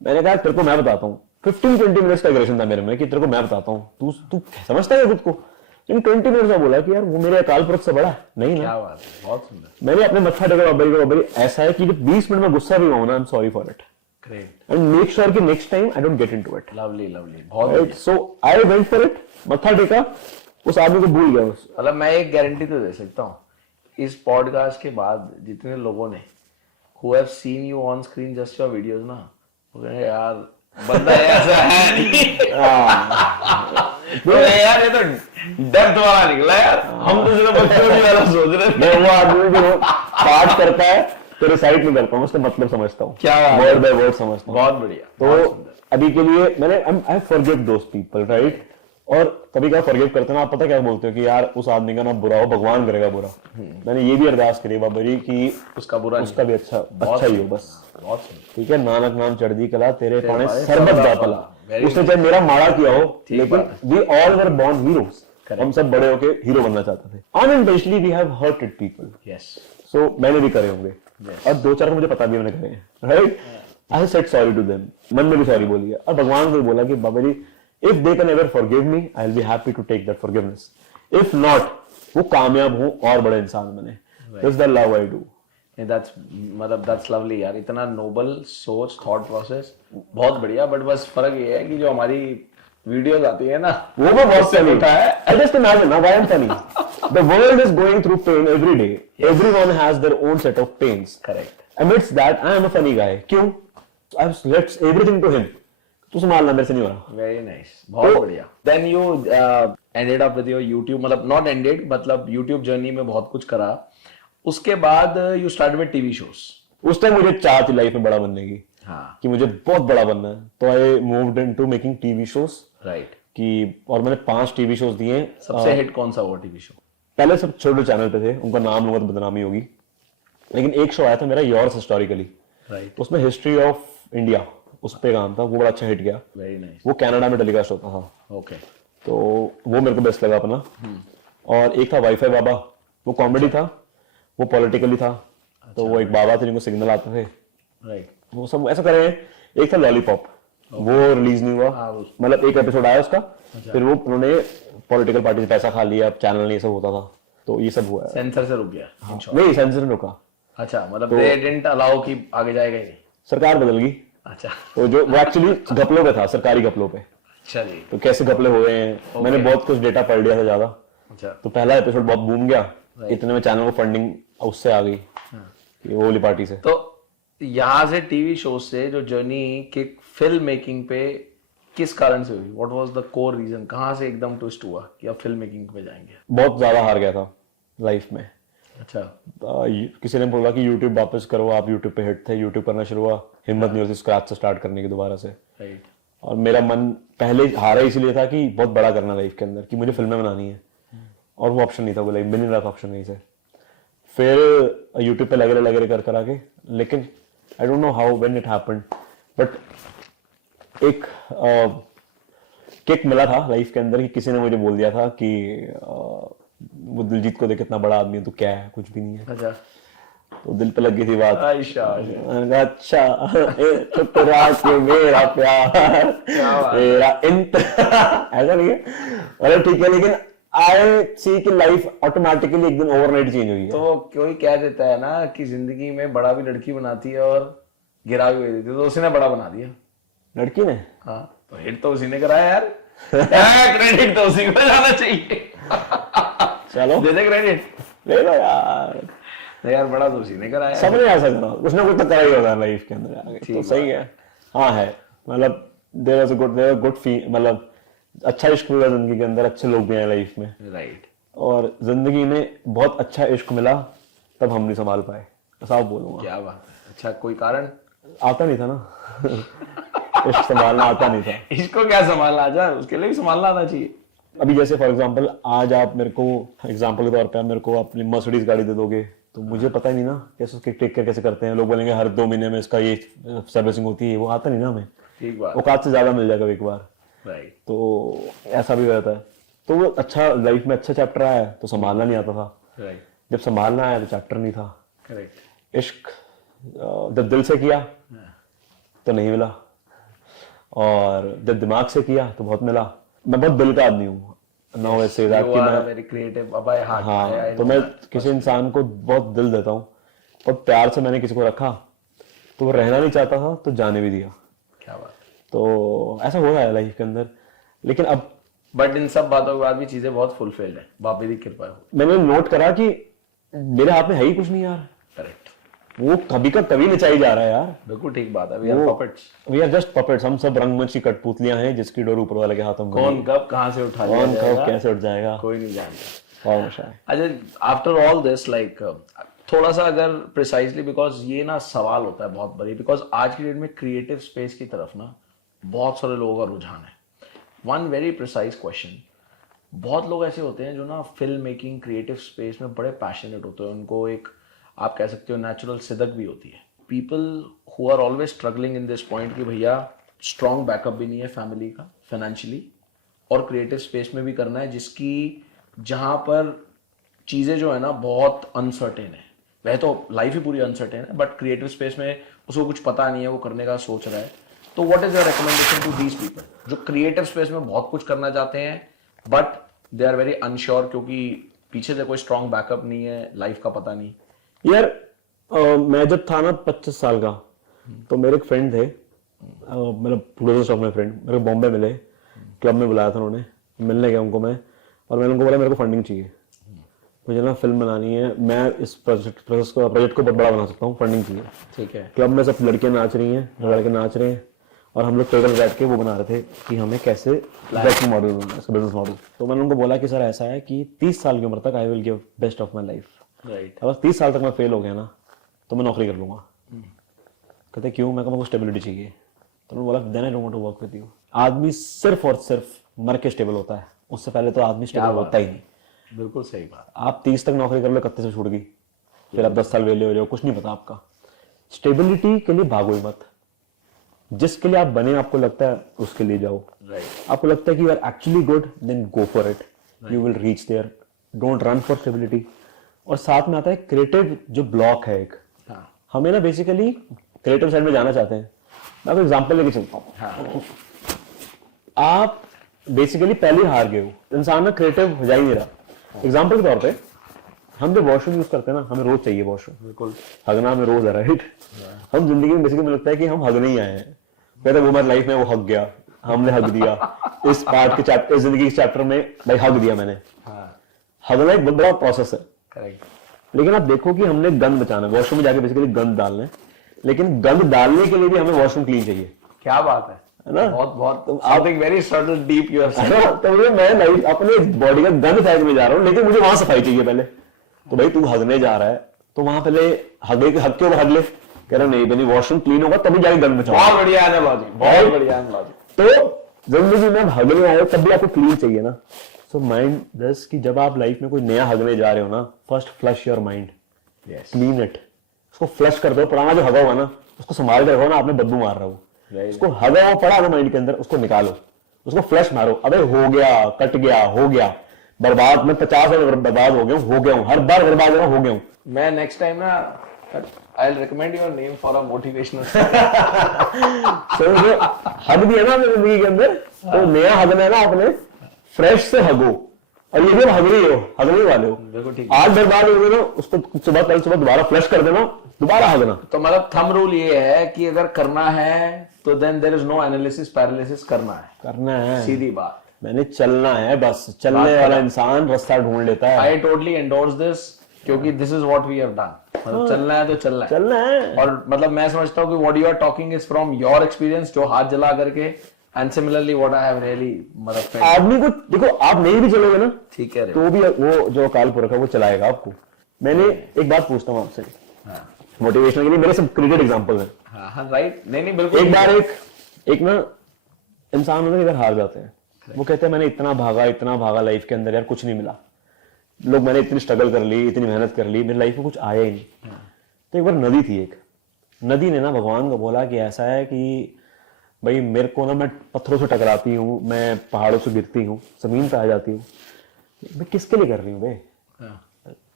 मैंने कहा तेरे को मैं बताता हूँ। 15-20 मिनट्स का एग्रेशन था मेरे में कि तेरे को मैं बताता हूँ, तू समझता है खुद को। इन 20 मिनट्स में बोला कि यार वो मेरे अकाल पुरख से बड़ा है नहीं ना। क्या बात है, बहुत सुंदर। मैंने अपने मत्था टेका बाबरी ऐसा है कि 20 मिनट में गुस्सा भी हुआ ना, I am sorry for it great and make sure कि next time I don't get into it. Lovely lovely, बहुत so I went for it, मत्था टेका, उस आदमी को भूल गया। मतलब मैं एक गारंटी तो दे सकता हूँ, इस पॉडकास्ट के बाद जितने लोगों ने who have seen you on screen just your videos ना, वो कहेंगे यार बंदा ऐसा है नहीं। तो यार ये तो डेप्थ वाला निकला यार, हम तो सिर्फ बच्चों वाला सोच रहे थे। मैं वो आदमी जो पार्ट करता है तो रिसाइट नहीं करता हूँ, उसका मतलब समझता हूँ, क्या बात है। वर्ड बाय वर्ड समझता हूँ। बहुत बढ़िया, बहुत तो सुंदर। अभी के लिए मैंने I forgive those people, right. और कभी क्या फॉरगिव करते हैं ना, आप पता क्या बोलते हो कि यार उस आदमी का ना बुरा हो, भगवान करेगा बुरा। मैंने ये भी अरदास करी बाबा जी कि उसका बुरा उसका भी अच्छा ही हो बस। बहुत सुंदर। ठीक है, नानक नाम चढ़दी कला तेरे पाने पाने सरबत सरबत दातला। Very उसने चाहे मेरा माड़ा किया हो, ठीक लेकिन बात we all were born heroes. हम सब बड़े होके हीरो बनना चाहते थे। Unintentionally we have hurted people. Yes, so मैंने भी करे होंगे और 2-4 को मुझे पता भी मैंने करे हैं, right. I said sorry to them, मन में भी सॉरी बोली है और भगवान को भी बोला कि Baba ji if they can ever forgive me I will be happy to take that forgiveness. If not, वो कामयाब हो और बड़े इंसान बने। This the love I do. that's lovely यार, इतना नोबल सोच, थॉट प्रोसेस, बहुत बढ़िया। बट बस फर्क ये है कि जो हमारी वीडियोस आती है ना, वो भी बहुत उससे फनी होता है। I just imagine now why I'm funny. The world is going through pain every day. Everyone has their own set of pains. Correct. Amidst that, I am a funny guy. क्यों? I've left everything to him. तू संभालना, मेरे से नहीं हो रहा। Very nice, बहुत बढ़िया। Then you ended up with your YouTube, मतलब not ended, मतलब YouTube जर्नी में बहुत कुछ करा। उसके बाद you started with TV shows. उस टाइम मुझे चाह थी लाइफ में बड़ा बनने की, हाँ, कि मुझे बहुत बड़ा बनना है। तो I moved into making TV shows. Right. कि और मैंने 5 टीवी शोज दिए। सबसे हिट कौन सा हुआ टीवी शो? पहले सब छोटे चैनल पे थे, उनका नाम लूंगा तो बदनामी होगी, लेकिन एक शो आया था मेरा योर्स हिस्टोरिकली। राइट। उसमें हिस्ट्री ऑफ इंडिया उस पे काम था, वो बड़ा अच्छा हिट गया। Very nice. वो कनाडा में टेलीकास्ट होता था। ओके। तो वो मेरे को बेस्ट लगा अपना। और एक था वाईफाई बाबा, वो कॉमेडी था, वो पॉलिटिकली था। तो वो एक बाबा थे जिनको सिग्नल आते थे, राइट। वो सब ऐसा करे। एक था लॉलीपॉप, वो रिलीज नहीं हुआ, मतलब एक एपिसोड आया उसका, फिर वो उन्होंने पॉलिटिकल पार्टी से पैसा खा लिया, चैनल नहीं, ये सब होता था। तो ये सब हुआ है। सेंसर से रुक गया। नहीं, सेंसर नहीं रुका। अच्छा, मतलब they didn't allow कि आगे जाएगा ही नहीं। सरकार बदल गई। अच्छा। तो जो वो एक्चुअली घपलों पे था, सरकारी घपलों पे। अच्छा जी। तो कैसे घपले हुए हैं, मैंने बहुत कुछ डेटा पढ़ लिया था ज्यादा। अच्छा। तो पहला एपिसोड बहुत बूम गया, इतने में चैनल को फंडिंग उससे आ गई, वो वाली पार्टी से। तो यहाँ से टीवी शो से जो जर्नी की फिल्म मेकिंग पे किस कारण से हुई? What was the core reason? कहाँ से एकदम ट्विस्ट हुआ कि अब फिल्म मेकिंग पे जाएंगे? बहुत ज्यादा हार गया था लाइफ में। अच्छा। किसी ने बोला कि YouTube वापस करो, आप YouTube पे हिट थे, YouTube करना शुरू हुआ, हिम्मत नहीं होती स्क्रैच से स्टार्ट करने की दोबारा से। राइट। और मेरा मन पहले हारा इसलिए था कि बहुत बड़ा करना लाइफ के अंदर, कि मुझे फिल्में बनानी है, और वो ऑप्शन नहीं था, वो लाइफ मिल नहीं रहा था ऑप्शन नहीं से। फिर YouTube पे लगे कर आके, लेकिन I don't know how when it happened, but एक किक मिला था लाइफ के अंदर कि किसी ने मुझे बोल दिया था कि वो दिलजीत को देख कितना बड़ा आदमी है, तो क्या है, कुछ भी नहीं है। अच्छा। तो दिल पे लग गई थी बात। अच्छा। मैंने कहा अच्छा, ठुकरा के मेरा प्यार मेरा ऐसा नहीं है, अरे ठीक है, लेकिन आई सी कि लाइफ ऑटोमेटिकली एक दिन ओवरनाइट चेंज हुई है। तो कोई कह देता है ना कि जिंदगी में बड़ा भी लड़की बनाती है और गिरा भी देती है, तो उसने बड़ा बना दिया लड़की ने। हाँ, तो हिट तो उसी ने कराया यार। क्रेडिट तो उसी को जाना चाहिए। चलो दे दे क्रेडिट, ले लो यार। नहीं यार, बड़ा तो उसी ने कराया। सब नहीं आ सकता, कुछ ना कुछ तो करा ही होगा लाइफ के अंदर आगे। तो सही है। हाँ है, मतलब there was a good feel, मतलब अच्छा इश्क मिला जिंदगी के अंदर, अच्छे लोग भी हैं लाइफ में। राइट। और जिंदगी में बहुत अच्छा इश्क मिला, तब हम नहीं संभाल पाए, साफ बोलूंगा। क्या बात है। अच्छा, कोई कारण? आता नहीं था ना इश्क संभालना आता नहीं था। इसको क्या संभालना, आजा उसके लिए भी संभालना आना चाहिए। अभी जैसे फॉर एग्जांपल आज आप मेरे को एग्जांपल के तौर पे आप मेरे को अपनी मर्सिडीज गाड़ी दे दोगे तो मुझे पता ही नहीं ना कैसे उसकी टेक केयर कैसे करते हैं। लोग बोलेंगे हर 2 महीने में इसका ये सर्विसिंग होती है, वो आता नहीं ना हमें। ठीक बात। औकात से ज्यादा मिल जाएगा एक बार, राइट। तो ऐसा भी रहता है। तो वो अच्छा लाइफ में अच्छा चैप्टर आया तो संभालना नहीं आता था, राइट। जब संभालना आया तो चैप्टर नहीं था। करेक्ट। इश्क जब दिल से किया तो नहीं मिला, और जब दिमाग से किया तो बहुत मिला। मैं बहुत दिल का आदमी हूँ ना, वैसे कि मैं वेरी क्रिएटिव। अब आई हार्ट। हाँ, तो मैं किसी इंसान को बहुत दिल देता हूँ, बहुत प्यार से मैंने किसी को रखा तो वो रहना नहीं चाहता था तो जाने भी दिया। क्या बात। तो ऐसा हो रहा है लाइफ के अंदर। लेकिन अब बट इन सब बातों के बाद भी चीजें बहुत फुलफिल्ड है, बाबे की कृपा है। मैंने नोट करा कि मेरे हाथ में है ही कुछ नहीं यार। करेक्ट। वो कभी का कभी नचाई जा रहा है यार। बिल्कुल ठीक बात है। We are puppets. We are just puppets. हम सब रंगमंच की कठपुतलियां हैं जिसकी डोर ऊपर वाले के हाथों में। कौन कब कहां से उठा लिया कौन जाएगा, कब कैसे उठ जाएगा कोई नहीं जानता। बहुत मुश्किल है। अच्छा, आफ्टर ऑल दिस लाइक थोड़ा सा अगर प्रिसाइजली, बिकॉज ये ना सवाल होता है बहुत बड़ी, बिकॉज आज की डेट में क्रिएटिव स्पेस की तरफ ना बहुत सारे लोगों का रुझान है। वन वेरी प्रिसाइज क्वेश्चन, बहुत लोग ऐसे होते हैं जो ना फिल्म मेकिंग क्रिएटिव स्पेस में बड़े पैशनेट होते हैं, उनको एक आप कह सकते हो नेचुरल सिदक भी होती है। People who are always struggling in this point कि भैया स्ट्रॉन्ग बैकअप भी नहीं है फैमिली का फाइनेंशियली, और क्रिएटिव स्पेस में भी करना है जिसकी जहां पर चीजें जो है ना बहुत अनसर्टेन है। वह तो लाइफ ही पूरी अनसर्टेन है, बट क्रिएटिव स्पेस में उसको कुछ पता नहीं है, वो करने का सोच रहा है। तो what is your recommendation to these people जो क्रिएटिव स्पेस में बहुत कुछ करना चाहते हैं but they are very unsure, क्योंकि पीछे से कोई स्ट्रॉन्ग बैकअप नहीं है, लाइफ का पता नहीं। यार मैं जब था ना 25 साल का, तो मेरे एक फ्रेंड थे, मेरा क्लोजेस्ट ऑफ माय फ्रेंड, मेरे को बॉम्बे मिले, क्लब में बुलाया था उन्होंने, मिलने गया उनको मैं, और मैंने उनको बोला मेरे को फंडिंग चाहिए, मुझे ना फिल्म बनानी है, मैं इस प्रोजेक्ट को बहुत बड़ा बना सकता हूँ, फंडिंग चाहिए। ठीक है। क्लब में सब लड़कियां नाच रही हैं, लड़के नाच रहे हैं, और हम लोग टेबल बैठ के वो बना रहे थे कि हमें कैसे वर्किंग मॉडल बनना है, इसका बिजनेस मॉडल। तो मैंने उनको बोला कि सर ऐसा है कि 30 साल की उम्र तक I will give best of my life. Right. अगर 30 साल तक मैं फेल हो गया ना तो मैं नौकरी कर लूंगा। कहते क्यों? मैं को स्टेबिलिटी चाहिए। तो उन्होंने बोला then I don't want to work with you. आदमी सिर्फ और सिर्फ मर के स्टेबल होता है, उससे पहले तो आदमी स्टेबल होता ही नहीं। बिल्कुल सही बात। आप 30 तक नौकरी कर लो, 31 से छूट गई, फिर आप 10 साल वेले हो जाओ, कुछ नहीं पता आपका। स्टेबिलिटी के लिए भागो ही मत, जिसके लिए आप बने आपको लगता है उसके लिए जाओ। राइट। आपको लगता है कि you are actually good, then go for it, you will reach there. Don't run for stability. और साथ में आता है क्रिएटिव जो ब्लॉक है एक। हाँ। हमें ना बेसिकली क्रिएटिव साइड में जाना चाहते हैं। मैं आपको एग्जांपल लेके चलता हूँ। हाँ। आप बेसिकली पहले हार गए हो, इंसान ना क्रिएटिव हो जा ही नहीं रहा। एग्जांपल के तौर पे हम जो वॉशरूम यूज करते हैं ना, हमें रोज चाहिए वॉशरूम। बिल्कुल। हगना हमें रोज है, राइट? हम जिंदगी में बेसिकली मुझे लगता है कि हम हगने ही आए हैं। कहते वो हमारी लाइफ में वो हग गया, हमने हग दिया। इस पार्ट के चैप्टर, जिंदगी के चैप्टर में भाई हग दिया मैंने। हगना एक बहुत बड़ा प्रोसेस है। करेक्ट। लेकिन आप देखो कि हमने गंद बचाना है, वॉशरूम में जाके बेसिकली गंद डालना है, लेकिन गंद डालने के लिए भी हमें वॉशरूम क्लीन चाहिए। क्या बात है ना? बहुत बहुत आप एक वेरी सटल डीप यूर। तो मैं लाइफ अपने बॉडी का गंद फेंक में जा रहा हूँ, लेकिन मुझे वहां सफाई चाहिए पहले। तो भाई तू हगने जा रहा है तो वहां पहले हग के ऊपर हग ले। कह रहा नहीं भाई वॉशरूम क्लीन होगा तभी जाके गंद बचाओ। बहुत बढ़िया एनालॉजी, बहुत बढ़िया एनालॉजी। तो जिंदगी में हगने आए तब भी आपको क्लीन चाहिए ना। सो माइंड दिस कि जब आप लाइफ में कोई नया हगने जा रहे हो ना, first flush your mind, clean it. उसको फ्लश कर दो। पुराना जो हगा हुआ ना उसको संभाल कर रखो ना, आपने बदबू मार रहा हो। उसको हगा हुआ पड़ा ना माइंड के अंदर, उसको निकालो, उसको फ्लश मारो। अबे हो गया, कट गया, हो गया, बर्बाद। मैं 50 बार बर्बाद हो गया हूँ, हर बार बर्बाद हो गया हूँ। मैं नेक्स्ट टाइम ना I'll recommend your name for a motivational तो जो हग दिया ना अपनी जिंदगी के अंदर, तो नया हगना है ना अपने, फ्रेश से हगो। और ये भी हगने वाले हो। आज बर्बाद हो गए ना, उसको कल सुबह दोबारा फ्लश कर देना, दोबारा हगना। तो मतलब थंब रूल ये है कि अगर करना है तो then there is no analysis paralysis, करना है सीधी बात। मैंने चलना है, बस चलने वाला इंसान रास्ता ढूंढ लेता है। आई टोटली एंडोर्स दिस, क्योंकि this is what we have done. मतलब चलना है तो चलना है। और मतलब मैं समझता हूँ कि what you are talking is from your experience, जो हाथ जला करके, and similarly what I have really मतलब आदमी को देखो, आप नहीं भी चलोगे ना, ठीक है, तो भी वो जो अकाल पुरख है वो चलाएगा आपको। मैंने एक बात पूछता हूँ आपसे, मोटिवेशनल के लिए मेरे सब क्रिकेट एग्जांपल है। हाँ राइट, नहीं बिल्कुल। एक बार एक ना इंसान होता है, इधर हार जाते हैं, वो कहते हैं मैंने इतना भागा लाइफ के अंदर, यार कुछ नहीं मिला, लोग मैंने इतनी स्ट्रगल कर ली, इतनी मेहनत कर ली, मेरी लाइफ में कुछ आया ही नहीं। तो एक बार नदी थी, एक नदी ने ना भगवान को बोला कि ऐसा है कि भाई मेरे को ना, मैं पत्थरों से टकराती हूँ, मैं पहाड़ों से गिरती हूँ, जमीन पे आ जाती हूँ, मैं किसके लिए कर रही हूँ भाई?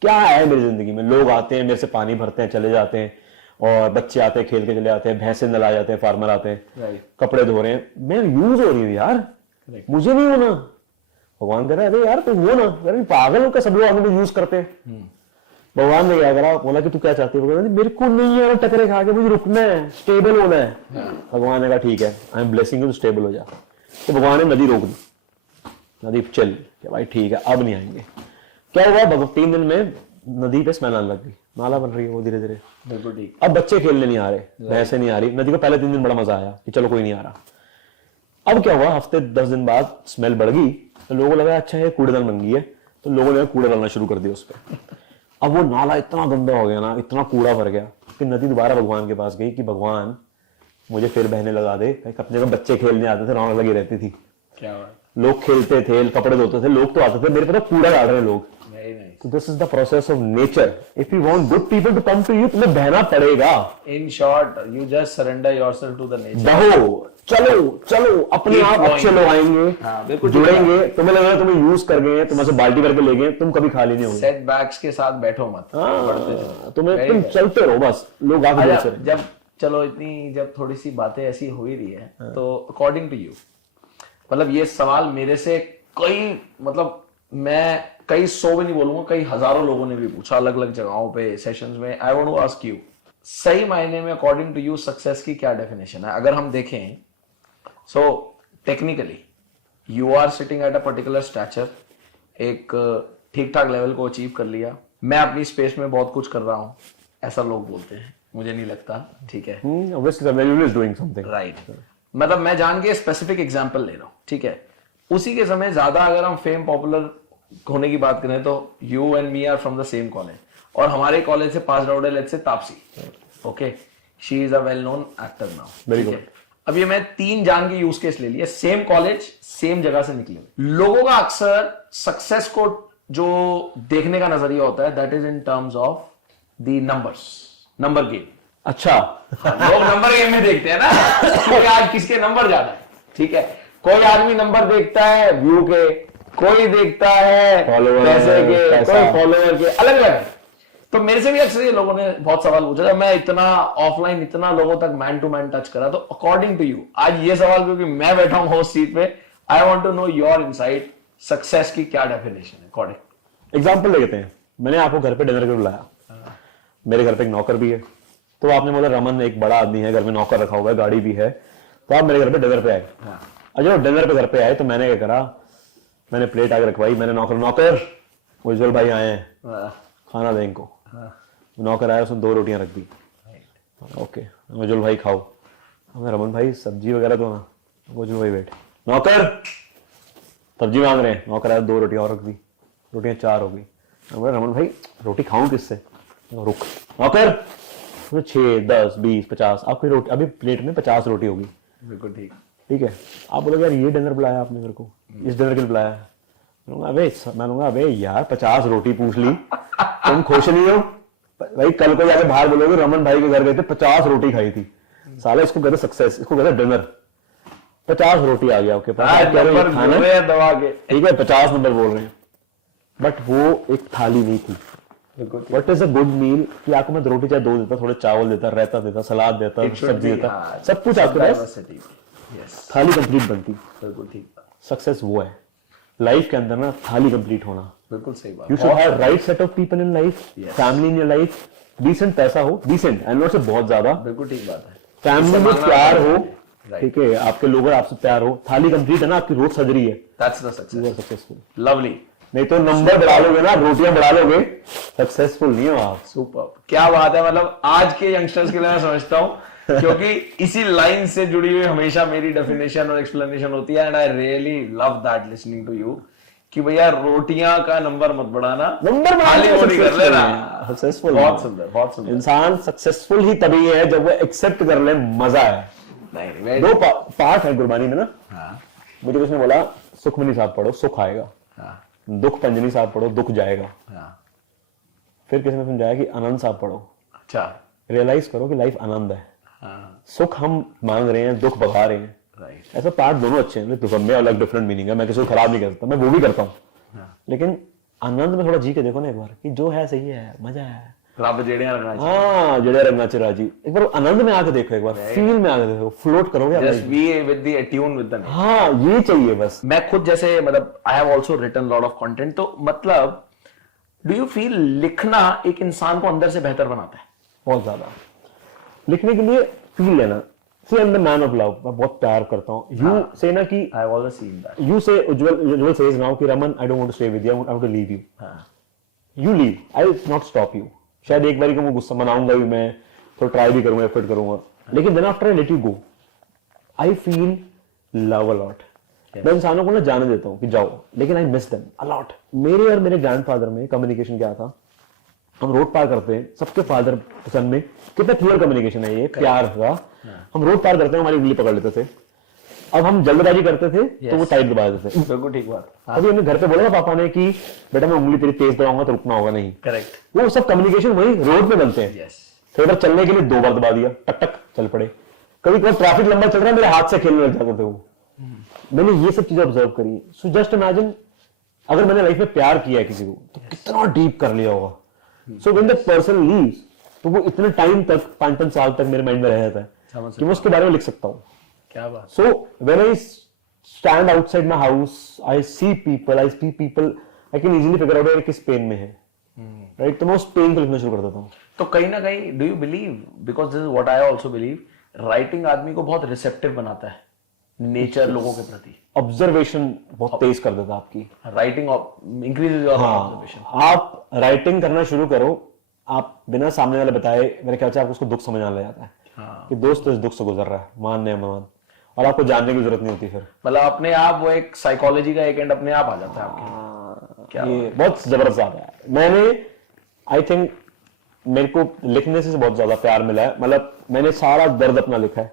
क्या है मेरी जिंदगी में? लोग आते हैं मेरे से पानी भरते हैं, चले जाते हैं, और बच्चे आते हैं खेल के चले जाते हैं, भैंसे नला जाते हैं, फार्मर आते हैं, कपड़े धो रहे हैं, मैं यूज हो रही हूँ यार, मुझे नहीं होना। भगवान कह रहा है अरे यार तुम हो ना, अरे पागल हो क्या, सब लोग आगे यूज करते हैं। भगवान ने क्या करा, बोला कि तू क्या चाहती है? मेरे को नहीं है टकरे खा के, मुझे रुकना है, स्टेबल होना है। भगवान ने कहा ठीक है, I am blessing you, stable हो जा। तो भगवान ने नदी रोक दी, नदी चल क्या भाई ठीक है अब नहीं आएंगे। क्या हुआ, 3 दिन में नदी पे स्मेल आने लग गई, नाला बन रही है वो धीरे धीरे। बिल्कुल ठीक। अब बच्चे खेलने नहीं आ रहे, भैंसे नहीं आ रही, नदी को पहले 3 दिन बड़ा मजा आया कि चलो कोई नहीं आ रहा। अब क्या हुआ, हफ्ते 10 दिन बाद स्मेल बढ़ गई, तो लोगों को लगा अच्छा है कूड़ेदान बन गई है, तो लोगों ने कूड़ा डालना शुरू कर दिया उस पर। अब वो नाला इतना गंदा हो गया ना, इतना कूड़ा भर गया कि नदी दोबारा भगवान के पास गई कि भगवान मुझे फिर बहने लगा दे। अपने जगह बच्चे खेलने आते थे, रौनक लगी रहती थी, क्या बात, लोग खेलते थे, कपड़े धोते थे, लोग तो आते थे, मेरे पता कूड़ा डाल रहे हैं लोग। So this is the process of nature. If you want good people to come to you, तुम्हें बहना पड़ेगा। In short, you just surrender yourself to the nature. बहो, चलो अपने आप अच्छे लोग आएंगे, जुड़ेंगे, तुम्हें लगेगा तुम्हें यूज कर गए, तुम्हें से बाल्टी भर के ले गए, तुम कभी खाली नहीं होगे। सेटबैक्स के साथ बैठो मत, तुम चलते रहो बस, लोग आगे बढ़ते जब चलो इतनी जब थोड़ी सी बातें ऐसी हो ही रही है, तो अकॉर्डिंग टू यू, मतलब ये सवाल मेरे से कई, मतलब मैं कई 100 भी नहीं बोलूंगा, कई हजारों लोगों ने भी पूछा अलग अलग जगहों पे, सेशंस में। I want to ask you, सही मायने में अकॉर्डिंग टू यू सक्सेस की क्या डेफिनेशन है? अगर हम देखें, so technically you are sitting at a particular stature, एक ठीक ठाक लेवल को अचीव कर लिया, मैं अपनी स्पेस में बहुत कुछ कर रहा हूं, ऐसा लोग बोलते हैं, मुझे नहीं लगता, ठीक है, राइट। मतलब मैं जान के स्पेसिफिक एग्जांपल ले रहा हूं, ठीक है। उसी के समय ज्यादा अगर हम फेम पॉपुलर होने की बात करें, तो you and me are from the same college, और हमारे कॉलेज से पास आउट है let's say Taapsee, okay, she is a well known actor now, very good. अब ये मैं 3 जान के यूज केस ले लिए, सेम कॉलेज सेम जगह से निकले। लोगों का अक्सर सक्सेस को जो देखने का नजरिया होता है, that is in terms of the numbers, number game. अच्छा, लोग नंबर गेम में देखते हैं ना कि आज किसके नंबर ज्यादा है, ठीक है। कोई आदमी नंबर देखता है व्यू के, कोई देखता है पैसे के, कोई फॉलोअर के, अलग अलग है। तो मेरे से भी अक्सर ये लोगों ने बहुत सवाल पूछा, जब मैं इतना ऑफलाइन इतना लोगों तक मैन टू मैन टच करा, तो अकॉर्डिंग टू यू आज ये सवाल, क्योंकि मैं बैठा हूं होस्ट सीट पे, I want to know your insight, success की क्या डेफिनेशन है अकॉर्डिंग? एग्जांपल लेते हैं, मैंने आपको घर पे डिनर के बुलाया, मेरे घर पे एक नौकर भी है, तो आपने बोला रमन एक बड़ा आदमी है, घर में नौकर रखा हुआ है, गाड़ी भी है, तो आप मेरे घर पे डिनर पे आए। और जब डिनर पे घर पे आए तो मैंने क्या करा, मैंने प्लेट आगे रखवाई, मैंने नौकर उज्जवल भाई आए हैं, खाना दें इनको। नौकर आया, उसने 2 रोटियां रख दी, ओके उज्जवल भाई खाओ। रमन भाई सब्जी वगैरह दो ना, उज्जवल भाई बैठ, नौकर सब्जी मांग रहे हैं, नौकर आया 2 रोटियां और रख दी, रोटियां 4 हो गई। रमन भाई रोटी खाऊं किससे? रुक नौकर, 6 10 20 50 आपकी रोटी, अभी प्लेट में 50 रोटी होगी। बिल्कुल ठीक, ठीक है। आप बोलोगे यार ये डिनर बुलाया आपने मेरे को, इस डिनर के लिए बुलाया है, अबे यार 50 रोटी पूछ ली, तुम खुश नहीं हो भाई? कल को जाके बाहर बोलोगे रमन भाई के घर गए थे 50 रोटी खाई थी, साला इसको कहते सक्सेस, इसको कहते डिनर। 50 रोटी आ गया आपके पास, खाना दबा के, ठीक है 50 नंबर बोल रहे हैं, बट वो एक थाली नहीं थी। What is a good meal? कि आपको मैं रोटी चाहे 2 देता, थोड़े चावल देता, रायता देता, सलाद देता, सब्जी देता, सब कुछ आपके पास, थाली कंप्लीट बनती। बिल्कुल ठीक, सक्सेस वो है लाइफ के अंदर ना, थाली कंप्लीट होना। बिल्कुल सही बात। You should have right set of people in life, family in your life, decent पैसा हो, डिसेंट एंड नॉट से बहुत ज्यादा, बिल्कुल ठीक बात है, फैमिली में प्यार हो, ठीक है, आपके लोग आपसे प्यार हो, थाली कंप्लीट है ना, आपकी रोज सज रही है, that's the success, you are successful. Lovely. नहीं तो नंबर बढ़ा लोगे ना, रोटियां बढ़ा लोगे, सक्सेसफुल नहीं हो आप। सुपर, क्या बात है। मतलब आज के यंगस्टर्स के लिए मैं समझता हूं, क्योंकि इसी लाइन से जुड़ी हुई हमेशा मेरी डेफिनेशन और एक्सप्लेनेशन होती है, and I really love that listening to you, कि भैया रोटियां का नंबर मत बढ़ाना, नंबर खाली रोटी कर लेना। सक्सेसफुल, बहुत सुंदर, बहुत सुंदर। इंसान सक्सेसफुल ही तभी है जब वो एक्सेप्ट कर ले मजा है। नहीं, दो पार्ट है गुरबानी में ना। हाँ, मुझे किसने बोला सुख में नहीं साथ पढ़ो सुख आएगा, हाँ, दुख पंजनी साथ पढ़ो दुख जाएगा। हाँ। फिर किसी ने समझाया कि आनंद साथ पढ़ो, अच्छा। रियलाइज करो कि लाइफ आनंद है। हाँ, सुख हम मांग रहे हैं, दुख भगा रहे हैं। राइट। ऐसा पार्ट दोनों अच्छे हैं, दुख में अलग डिफरेंट मीनिंग है, मैं किसी को खराब नहीं कर सकता, मैं वो भी करता हूँ। हाँ। लेकिन आनंद में थोड़ा जी के देखो ना एक बार कि जो है सही है, मजा है। रब जेड़ियां रखना चाहिए। हाँ, जड़े रंगा च राजी। एक बार आनंद में आके देखो, एक बार फील में आके देखो, फ्लोट करोगे। Just be with the attune with the nature. हाँ, ये चाहिए बस। मैं खुद जैसे मतलब I have also written lot of content, तो मतलब डू यू फील लिखना एक इंसान को अंदर से बेहतर बनाता है? बहुत ज्यादा। लिखने के लिए फील लेना। See, I'm the man of love. मैं बहुत प्यार करता हूँ। You say ना कि आई have always seen that. you say Ujjwal says now कि Raman I don't want to stay with you, I want to leave you. हाँ, You leave. I will not stop you. शायद एक बारी को मैं गुस्सा मनाऊंगा भी, मैं तो ट्राई भी करूंगा, एफर्ट करूंगा, लेकिन then after I let you go, I feel love a lot. मैं इंसानों को ना जाने देता हूँ कि जाओ, लेकिन I miss them a lot. मेरे और मेरे ग्रैंडफादर में कम्युनिकेशन क्या था, हम रोड पार करते हैं, सबके फादर सन में कितना क्लियर कम्युनिकेशन है, ये प्यार का। हम रोड पार करते हैं, हमारी उंगली पकड़ लेते थे। अब हम जल्दबाजी करते थे तो वो टाइट दबा देते थे। बिल्कुल ठीक बात। अभी हमने घर पे बोला ना पापा ने कि बेटा मैं उंगली तेरी तेज दबाऊंगा तो रुकना होगा नहीं। करेक्ट। वो सब कम्युनिकेशन वही रोड पे बनते हैं। यस। फिर बार चलने के लिए 2 बार दबा दिया, टक टक चल पड़े। कभी कभी ट्रैफिक लंबा चल रहा है, मेरे हाथ से खेलने लग जाते थे वो। मैंने ये सब चीजें ऑब्जर्व करी। सो जस्ट इमेजिन अगर मैंने लाइफ में प्यार किया है किसी को तो कितना डीप कर लिया होगा। So when the person leaves, तो वो इतने टाइम तक 5-5 साल तक मेरे माइंड में रह जाता है कि मैं उसके बारे में लिख सकता हूँ। क्या बात। So when I stand outside my house, I see people, I can easily figure out किस पेन में है, right? तो मैं उस पेन को लिखना शुरू कर देता हूँ। तो कहीं ना कहीं do you believe, because this is what I also believe, writing आदमी को बहुत रिसेप्टिव बनाता है नेचर लोगों के प्रति। ऑब्जर्वेशन बहुत तेज कर देता है आपकी। Writing increases your observation. आप राइटिंग करना शुरू करो, आप बिना सामने वाले बताए, मेरे ख्याल से आपको उसको दुख समझ आने लग जाता है। हाँ। कि दोस्त तो इस दुख से गुजर रहा है, मान या मान, और आपको जानने की जरूरत नहीं होती फिर। मतलब अपने आप वो एक साइकोलॉजी का एक एंड अपने आप आ जाता है आपके। क्या ये बहुत जबरदस्त आता है। मैंने आई थिंक मेरे को लिखने से बहुत ज्यादा प्यार मिला है। मतलब मैंने सारा दर्द अपना लिखा है,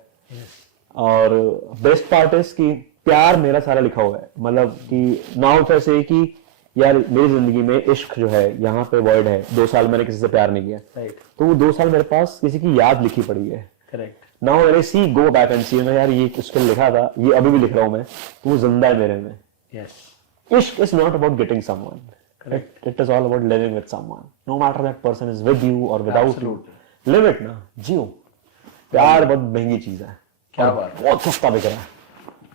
और बेस्ट पार्ट इज कि प्यार मेरा सारा लिखा हुआ है। मतलब कि नाउ ऐसे कि यार मेरी जिंदगी में इश्क जो है यहाँ पे वर्ड है, 2 साल मैंने किसी से प्यार नहीं किया, राइट। तो वो 2 साल मेरे पास किसी की याद लिखी पड़ी है। Correct. Now when I see go back and see यार ये किसको लिखा था, ये अभी भी लिख रहा हूं मैं, तो वो जिंदा है मेरे में। यस। इश्क is not about getting someone, it is all about living with someone, no matter that person is with you और विदाउट यू। लिव इट ना, जियो। प्यार बहुत महंगी चीज है। क्या बात। बहुत सस्ता बिक रहा है।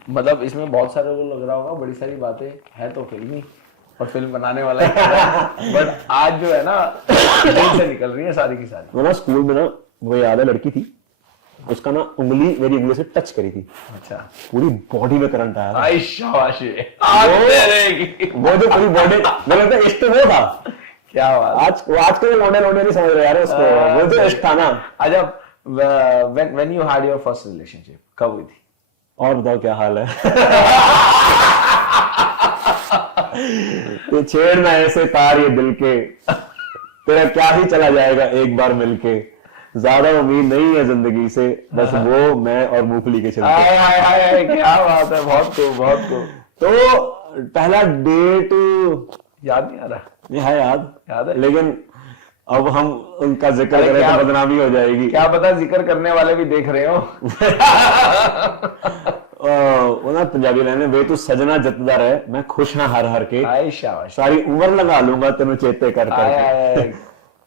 मतलब इसमें बहुत सारे लोग लग रहा होगा बड़ी सारी बातें है तो फिल्मी और फिल्म बनाने वाला ही, बट आज जो है ना दिल से निकल रही है सारी की सारी। वो ना स्कूल में ना, वो याद है लड़की थी, उसका ना उंगली मेरी उंगली से टच करी थी, अच्छा। पूरी बॉडी में करंट आया था। आई शाबाशी। वो जो पूरी बॉडी, मेरे लगता है इश्क तो वो था। क्या बात। आज के लौंडे नहीं समझ रहे यार उसको, वो जो इश्क था ना। अच्छा, when you had your first relationship कब हुई थी? और बताओ क्या हाल है। ये छेड़ना ऐसे तार ये दिल के, तेरा क्या ही चला जाएगा एक बार मिलके, ज्यादा उम्मीद नहीं है जिंदगी से, बस वो मैं और मूंगफली के चलते। आए आए आए आए, क्या बात है। बहुत खूब, बहुत खूब। तो पहला डेट याद नहीं आ रहा? ये है याद है, लेकिन अब हम उनका जिक्र करें तो बदनामी हो जाएगी। क्या पता जिक्र करने वाले भी देख रहे हो। वो ना पंजाबी लाइन है, वे तू सजना जतदा रहे मैं खुश ना हर हर के, आई शाबाश। सारी उम्र लगा लूंगा तेनू चेते कर कर।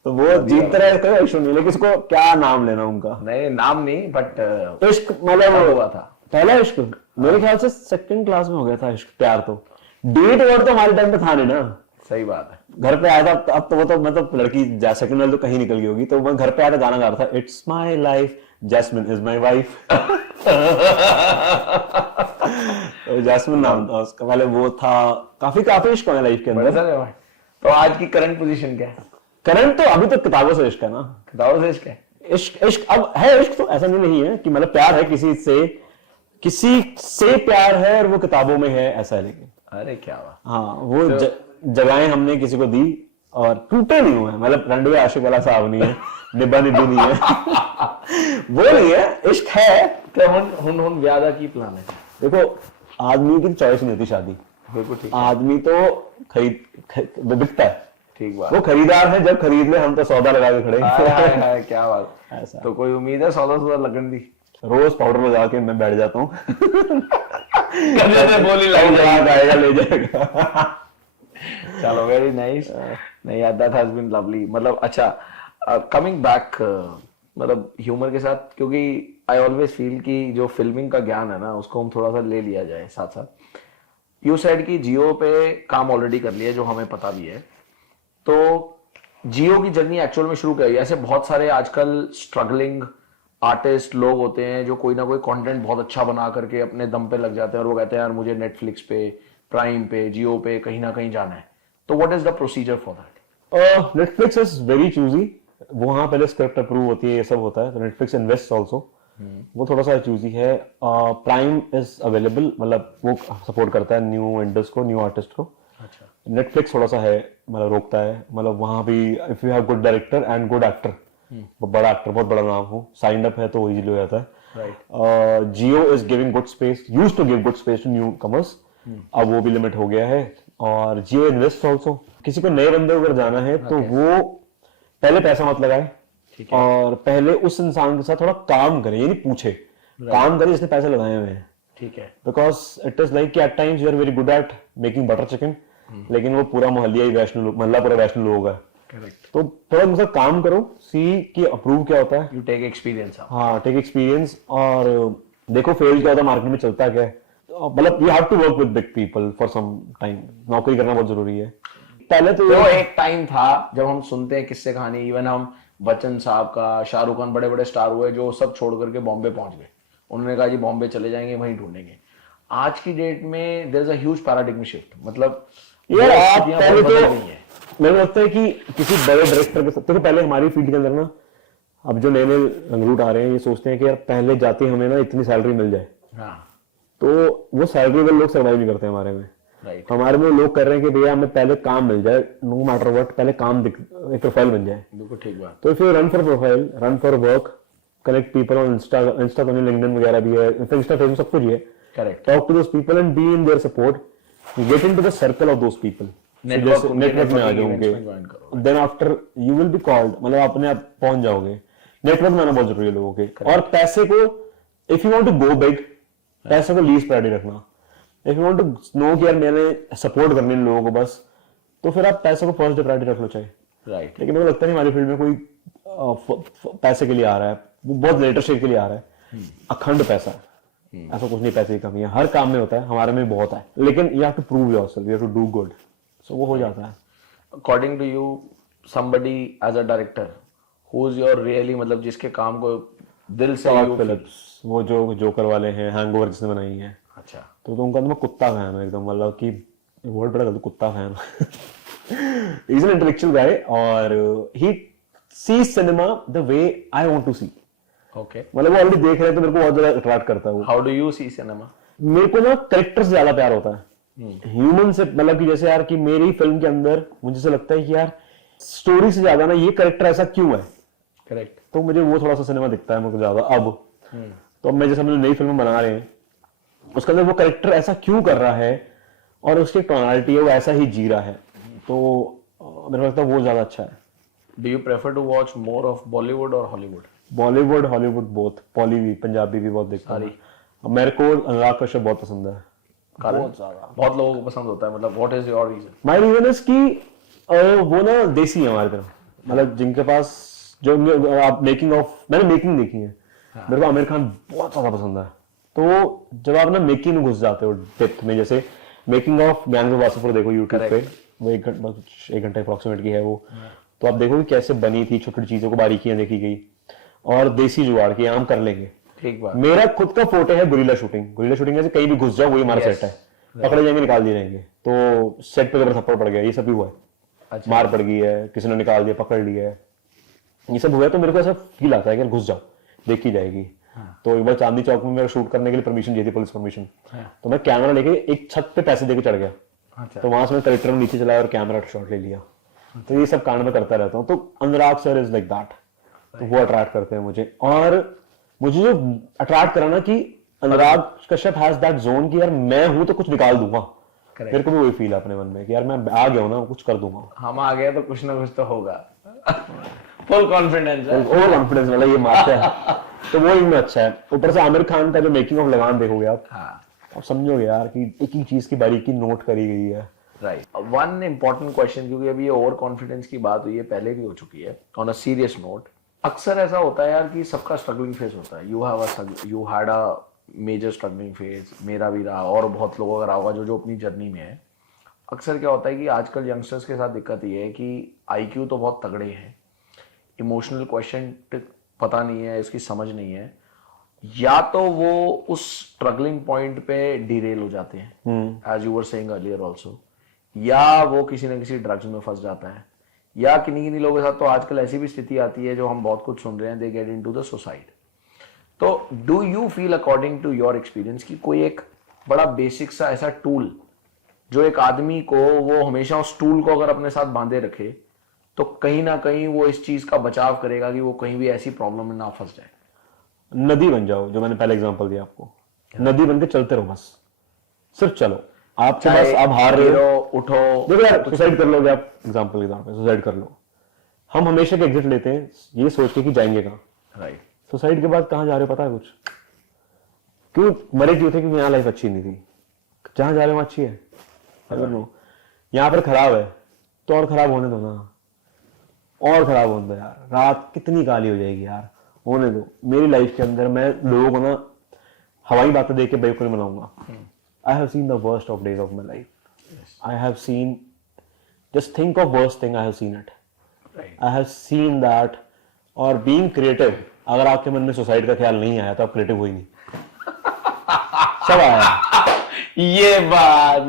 तो वो जीतते रहे, कोई इशू नहीं, लेकिन इसको क्या नाम लेना उनका। नहीं नाम नहीं, बट इश्क मतलब हुआ था पहला इश्क मेरे ख्याल से 2nd क्लास में हो गया था इश्क। प्यार तो डेट वर्ड तो हमारे टाइम पे था नहीं ना। सही बात है। घर पे आया था, अब तो वो तो मतलब लड़की 2nd वाली तो कहीं निकल गई होगी, तो मैं घर पे आया था, गाना गा रहा था, it's my life Jasmine is my wife. Jasmine नाम था उसका। पहले वो था, काफी इश्क है लाइफ के अंदर। तो आज की करंट पोजीशन क्या है? करंट तो अभी तो किताबों से इश्क है ना। किताबों से इश्क है। इश्क अब है, इश्क तो ऐसा नहीं है कि मतलब प्यार है किसी से प्यार है और वो किताबों में है, ऐसा है। लेकिन अरे क्या बात। हाँ वो जगहें हमने किसी को दी और टूटे नहीं हुए, मतलब रंडवे आशिक वाला साहब नहीं है, निब्बा निब्बी नहीं है वो नहीं है, इश्क है। तो हुन व्यादा की प्लान है। देखो आदमी की चॉइस नहीं होती शादी, बिल्कुल ठीक। आदमी तो बिकता है, ठीक बात। वो खरीदार है, जब खरीद ले हम तो सौदा लगा के खड़े हाय क्या बात। ऐसा तो कोई उम्मीद है सौदा लगन दी? रोज पाउडर लगा के मैं बैठ जाता हूँ बोली लग आएगा ले जाएगा। चलो वेरी नाइस। नहीं दैट हैज बीन लवली। मतलब अच्छा कमिंग बैक मतलब ह्यूमर के साथ, क्योंकि आई ऑलवेज फील कि जो फिल्मिंग का ज्ञान है ना उसको हम थोड़ा सा ले लिया जाए साथ साथ। यू सेड कि जियो पे काम ऑलरेडी कर लिया, जो हमें पता भी है। तो जियो की जर्नी एक्चुअल में शुरू करी, ऐसे बहुत सारे आजकल स्ट्रगलिंग आर्टिस्ट लोग होते हैं जो कोई ना कोई कंटेंट बहुत अच्छा बना करके अपने दम पे लग जाते हैं और वो कहते हैं यार मुझे नेटफ्लिक्स पे, प्राइम पे, जियो पे कहीं ना कहीं जाना है। तो what is the procedure for that? Netflix is very choosy, वहां पहले स्क्रिप्ट अप्रूव होती है, ये सब होता है। नेटफ्लिक्स इन्वेस्ट ऑल्सो, वो थोड़ा सा चूजी है। प्राइम इज अवेलेबल, मतलब वो सपोर्ट करता है न्यू वेंडर्स को, न्यू आर्टिस्ट को। अच्छा। नेटफ्लिक्स थोड़ा सा है, मतलब रोकता है, मतलब वहां भी if you have good director and good actor, बड़ा एक्टर, बहुत बड़ा नाम हो, साइंड अप है तो इजीली हो जाता है। Right. Jio is giving good space, used to give good space to newcomers, अब वो भी लिमिट हो गया है। और जियो इन्वेस्ट ऑल्सो, किसी को नए बंदे अगर जाना है तो वो पहले पैसा मत लगाए और पहले उस इंसान के साथ थोड़ा काम करे, ये नहीं पूछे, काम करे जिसने पैसे लगाए हुए हैं। ठीक है। Because it is like at times you are very good at making butter chicken, लेकिन वो पूरा मोहल्ला ही वैष्णो, मोहल्ला पूरा वैष्णो लोग है। करेक्ट। तो थोड़ा उनसे काम करो, सी कि अप्रूव क्या होता है। You take experience. हाँ टेक एक्सपीरियंस, और देखो फेल क्या होता है, मार्केट में चलता क्या है। मतलब you have to work with big people for some time, नौकरी करना बहुत जरूरी है। पहले तो एक टाइम था जब हम सुनते हैं किस्से कहानी, इवन हम बच्चन साहब का, शाहरुख खान, बड़े बड़े स्टार हुए जो सब छोड़ करके बॉम्बे पहुंच गए। उन्होंने कहा जी बॉम्बे चले जाएंगे, वहीं ढूंढेंगे। आज की डेट में there is a huge paradigm shift. मतलब यार आप पहले तो मेरे को लगता है कि किसी बड़े डायरेक्टर के साथ, तो पहले हमारी फील्ड के अंदर ना, अब जो नए नए रंगरूट आ रहे हैं ये सोचते हैं कि यार पहले जाते हमें ना इतनी सैलरी मिल जाए। हाँ। तो वो सैलरी में लोग सर्वाइव नहीं करते हमारे में। राइट। हमारे में लोग कर रहे हैं कि भैया हमें पहले काम मिल जाए, नो मैटर व्हाट, पहले काम एक प्रोफाइल बन जाए। बिल्कुल ठीक बात। तो if you run for profile, run for work, connect people on Insta तो नहीं, लिंक्डइन वगैरह भी है, इंस्टा फेसबुक सब कुछ है। Correct. Talk to those people and be in their support, get into the circle of those people, network में आ जाओगे, then after you will be called, मतलब अपने आप पहुंच जाओगे। नेटवर्क में आना बहुत जरूरी है लोगों के। और पैसे को, if you want to go big, पैसे को लीस्ट प्रायोरिटी रखना। If you want to know कि यार मैंने सपोर्ट करने लोगों को बस, तो फिर आप पैसे को फर्स्ट प्रायोरिटी रख लो चाहे। राइट। लेकिन मेरे को लगता नहीं हमारी फील्ड में कोई पैसे के लिए आ रहा है, वो बहुत लेटर शेप के लिए आ रहा है। अखंड पैसा, ऐसा कुछ नहीं, पैसे की कमी है, हर काम में होता है, हमारे में बहुत है, लेकिन you have to prove yourself, you have to do good, so वो हो जाता है। According to you somebody as a director who is your really, मतलब जिसके काम को दिल से टॉड फिलिप्स, वो जो जोकर वाले हैं, हैंगओवर जिसने बनाई है। अच्छा। तो उनका तो मैं कुत्ता फैन हूं एकदम, मतलब कि वर्ड बड़ा गलत, कुत्ता fan. He is an intellectual guy और he sees cinema the way I want to see. Okay. मतलब वो ऑलरेडी देख रहे हैं तो मेरे को बहुत ज्यादा अट्रैक्ट करता है वो। How do you see cinema? मेरे को ना कैरेक्टर से ज्यादा प्यार होता है, ह्यूमन से, मतलब कि जैसे यार कि मेरी फिल्म के अंदर मुझे से लगता है कि यार स्टोरी से ज्यादा ना ये कैरेक्टर ऐसा क्यों है। करेक्ट। तो मुझे वो थोड़ा सा सिनेमा दिखता है मेरे को ज्यादा अब। तो अब मैं जैसे हम नई फिल्म बना रहे हैं, उसके अंदर वो कैरेक्टर ऐसा क्यों कर रहा है और उसकी टोनालिटी है वो ऐसा ही जी रहा है, तो मेरे को लगता है वो ज्यादा अच्छा है। Do you prefer to watch more of Bollywood और हॉलीवुड? Bollywood, Hollywood, both. पॉली भी, पंजाबी भी बहुत देखता हूं। मेरे को अनुराग कश्यप बहुत पसंद है, बहुत ज्यादा। बहुत लोगों को पसंद होता है, मतलब what is your reason? My reason is कि वो ना देसी है हमारी तरफ, मतलब जिनके पास जो आप मेकिंग ऑफ, मैंने मेकिंग देखी है। मेरे को आमिर खान बहुत ज्यादा पसंद है। तो जब आप ना मेकिंग में घुस जाते हो डेप्थ में, जैसे making of gangs of Wasseypur देखो यूट्यूब पे, वो एक घंटे अप्रोक्सीमेट की है वो, तो आप देखो कि कैसे बनी थी, छोटी छोटी चीजों को बारीकियां देखी गई, और देसी जुगाड़ की हम कर लेंगे। ठीक बात। मेरा खुद का फोटे है गुरिल्ला शूटिंग। गुरिल्ला शूटिंग ऐसे कहीं भी घुस जाओ वही हमारा सेट है, पकड़े जाएंगे, निकाल दिए जाएंगे। तो सेट पे अगर थप्पड़ पड़ गया, ये सब भी हुआ है। अच्छा। मार पड़ गई है, किसी ने निकाल दिया, पकड़ लिया है, ये सब हुआ है। तो मेरे को ऐसा फील आता है कि घुस जाओ, देखी जाएगी। तो एक बार चांदनी चौक में मेरा शूट करने के लिए परमिशन चाहिए थी, पुलिस परमिशन। तो मैं कैमरा लेके एक छत पे पैसे देके चढ़ गया। तो वहां से मैं कलेक्टर में नीचे चलाया और कैमरा शॉट ले लिया। तो ये सब कांड में करता रहता हूँ। तो अनुराग सर इज लाइक दैट, तो वो अट्रैक्ट करते हैं मुझे। और मुझे जो अट्रैक्ट करा ना कि Anurag Kashyap has that zone कि यार मैं हूं तो कुछ निकाल दूंगा। मेरे को भी वही फील है अपने मन में कि यार मैं आ गया हूं ना, कुछ कर दूंगा। हम आ गए तो कुछ ना कुछ तो होगा। फुल कॉन्फिडेंस है, ओवर कॉन्फिडेंस वाला ये मार्क्स है। तो वो इनमें अच्छा है। ऊपर से आमिर खान का जो मेकिंग ऑफ लगान देखोगे आप, आप समझोगे यार कि एक ही चीज की बारीकी नोट करी गई है। राइट। वन इंपॉर्टेंट क्वेश्चन, क्योंकि अभी ये ओवर कॉन्फिडेंस की बात हुई है, पहले भी हो चुकी है। ऑन अ सीरियस नोट, अक्सर ऐसा होता है यार कि सबका स्ट्रगलिंग फेज होता है। You had a major struggling phase, मेरा भी रहा और बहुत लोगों का रहा होगा जो अपनी जर्नी में है। अक्सर क्या होता है कि आजकल यंगस्टर्स के साथ दिक्कत ये है कि आईक्यू तो बहुत तगड़े हैं, इमोशनल क्वेश्चन पता नहीं है, इसकी समझ नहीं है, या तो वो उस स्ट्रगलिंग पॉइंट पे डिरेल हो जाते हैं, as you were saying earlier also, या वो किसी ना किसी ड्रग्स में फंस जाता है, या किन्हीं किन्हीं लोगों के साथ तो आजकल ऐसी भी स्थिति आती है जो हम बहुत कुछ सुन रहे हैं, they get into the suicide. तो do you feel according to your experience कि कोई एक बड़ा बेसिक सा ऐसा टूल जो एक आदमी को, वो हमेशा उस टूल को अगर अपने साथ बांधे रखे तो कहीं ना कहीं वो इस चीज का बचाव करेगा कि वो कहीं भी ऐसी प्रॉब्लम में ना फंस जाए? नदी बन जाओ, जो मैंने पहले एग्जांपल दिया आपको। नदी बन के चलते रहो, बस सिर्फ चलो। आपके पास आप हार रहे हो, उठो, देखो यार सुसाइड कर लोगे आप, एग्जांपल के तौर पे सुसाइड कर लो। हम हमेशा के एग्जिट लेते हैं ये सोच के कि जाएंगे कहाँ। राइट। सुसाइड के बाद कहाँ जा रहे हो पता है कुछ? क्यों मरे क्यों थे? क्योंकि यहाँ लाइफ अच्छी नहीं थी। जहां जा रहे हो वहां अच्छी है। अगर नो यहाँ पर खराब है तो और खराब होने दो ना, और खराब होने दो यार। रात कितनी काली हो जाएगी यार, होने दो। मेरी लाइफ के अंदर मैं लोगों को ना हवाई बातें देख के बेवकूफ नहीं बनाऊंगा। आई have seen the worst of days of my life. I have scene, just think of worst thing, I have seen it, I have seen that. और बीइंग क्रिएटिव, अगर आपके मन में सुसाइड का ख्याल नहीं आया तो आप क्रिएटिव हो ही नहीं। सब आया ये बात,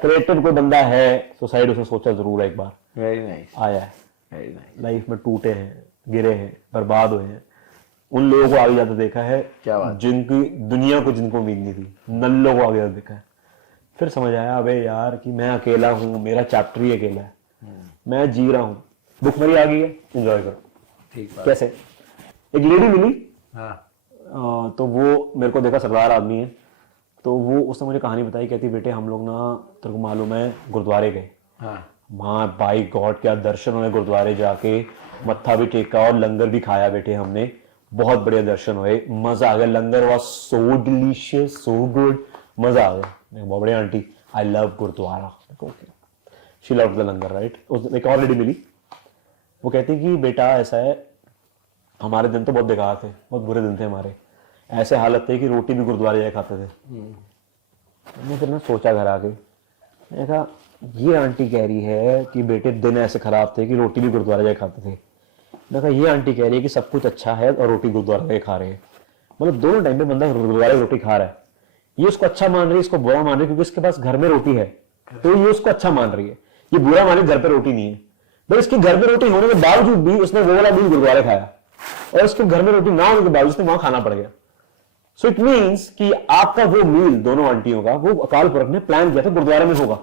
क्रिएटिव कोई बंदा है, सुसाइड उसने सोचा जरूर है एक बार। Very nice. आया है वेरी नाइस। लाइफ में, टूटे हैं, गिरे हैं, बर्बाद हुए हैं। उन लोगों को आगे जाते देखा है, क्या बात, जिनकी दुनिया को जिनको उम्मीद नहीं थी, नल्लों को आगे जाते देखा है। फिर समझ आया अबे यार कि मैं अकेला हूँ, मेरा चैप्टर ही अकेला है, मैं जी रहा हूँ, भुखमरी आ गई है, एंजॉय करो। ठीक बात। कैसे? एक लेडी मिली, हाँ, तो वो मेरे को देखा सरदार आदमी है, तो वो उसने मुझे कहानी बताई। कहती बेटे हम लोग ना, तेरे को मालूम है, गुरुद्वारे गए। हाँ, माँ बाई गॉड क्या दर्शन हुए गुरुद्वारे जाके, मत्था भी टेका और लंगर भी खाया बेटे हमने, बहुत बढ़िया दर्शन हुए, मजा आ गया। Langar was so delicious, so good, मजा आ गया। बहुत बढ़िया aunty, I love gurudwara. She loved the langar, right. एक और लेडी मिली, वो कहती कि बेटा ऐसा है, हमारे दिन तो बहुत बेकार थे, बहुत बुरे दिन थे हमारे, ऐसे हालत थे कि रोटी भी गुरुद्वारे जाके खाते थे। मैंने फिर ना सोचा घर आके, मैंने कहा ये आंटी कह रही है कि बेटे दिन ऐसे खराब थे कि रोटी भी गुरुद्वारे जाके खाते थे। मैंने कहा ये आंटी कह रही है कि सब कुछ अच्छा है और रोटी गुरुद्वारे जाके खा रहे हैं। मतलब दोनों टाइम पे बंदा गुरुद्वारे की रोटी खा रहा है, ये उसको अच्छा मान रही है, इसको बुरा मान रही है, क्योंकि इसके पास घर में रोटी है तो ये उसको अच्छा मान रही है। ये बुरा मान रही घर पे रोटी नहीं है, पर इसके घर में रोटी होने के बावजूद भी उसने वो वाला मील गुरुद्वारे खाया, और उसके घर में रोटी ना होने के बावजूद उसने वहां खाना पड़ गया। सो इट मीन्स कि आपका वो मील दोनों आंटियों का, वो अकाल पुरख ने प्लान किया था गुरुद्वारे में होगा।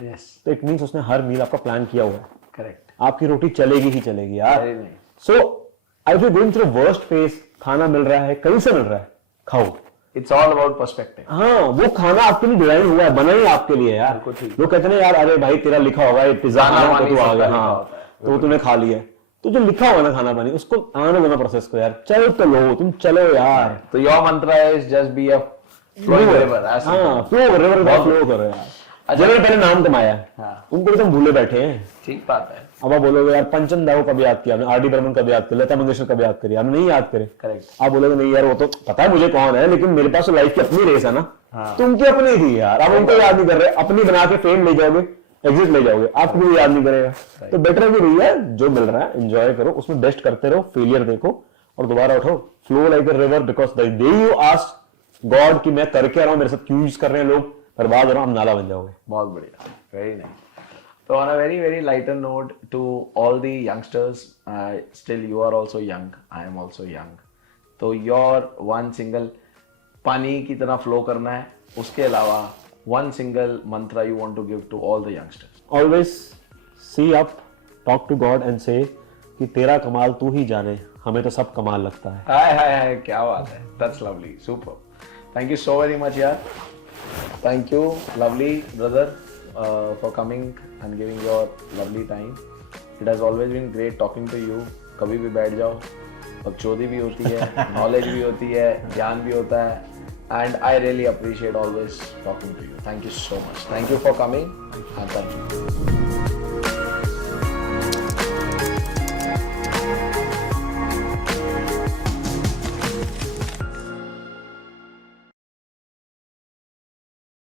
तो इट मीन्स उसने हर मील आपका प्लान किया हुआ है। करेक्ट। आपकी रोटी चलेगी ही चलेगी यार। So I feel going through worst phase, खाना मिल रहा है, कहीं से मिल रहा है, खाओ। It's all about perspective. हाँ, वो खाना आपके लिए डिजाइन हुआ है, बना ही आपके लिए यार। लोग कहते हैं यार अरे भाई तेरा लिखा होगा पिज्जा खाना तो तू आ गया, हाँ तो तूने खा लिया। तो जो लिखा हुआ ना खाना पानी, उसको आने दो ना प्रोसेस को यार। चलो तो लो, तुम चलो यार। तो your mantra is just be a flowing river. हाँ, फ्लो रिवर का फ्लो करो यार। जिन्होंने पहले नाम कमाया उनको भी तुम भूले बैठे हैं। ठीक बात है। अब आप बोलोगे यार पंचन दा को कब याद किया आपने, आर डी बर्मन कब याद किया, लता मंगेशकर कब याद करी, आपने नहीं याद करे। करेक्ट। आप बोलोगे नहीं यार वो तो पता है मुझे कौन है, लेकिन मेरे पास तो लाइफ की अपनी रेस है ना। तुमकी अपनी थी यार, आप उनको याद नहीं कर रहे, अपनी बना के फेम ले जाओगे, एग्जिट ले जाओगे, आपको भी याद नहीं करेगा। तो बेटर भी भैया जो मिल रहा है एंजॉय करो, उसमें बेस्ट करते रहो, फेलियर देखो और दोबारा उठो। Flow like a river, because the day you ask God कि मैं कर क्या रहा हूं, मेरे साथ क्यों यूज कर रहे हैं लोग, बर्बाद हो रहा हूं, हम नाला बन जाओगे। बहुत बढ़िया, वेरी नाइस। तो on a very very lighter note to all the youngsters, still you are also young, I am also young, तो योर वन सिंगल पानी की तरह फ्लो करना है, उसके अलावा one single mantra you want to give to all the youngsters. Always see up, talk to God and say कि तेरा कमाल तू ही जाने, हमें तो सब कमाल लगता है. हाय हाय हाय, क्या बात है. That's lovely, super. Thank you so very much यार. Thank you lovely brother for coming and giving your lovely time. It has always been great talking to you. कभी भी बैठ जाओ, बकचोदी भी होती है, नॉलेज भी होती है, ज्ञान भी होता है. And I really appreciate always talking to you. Thank you so much. Thank you for coming and thank you.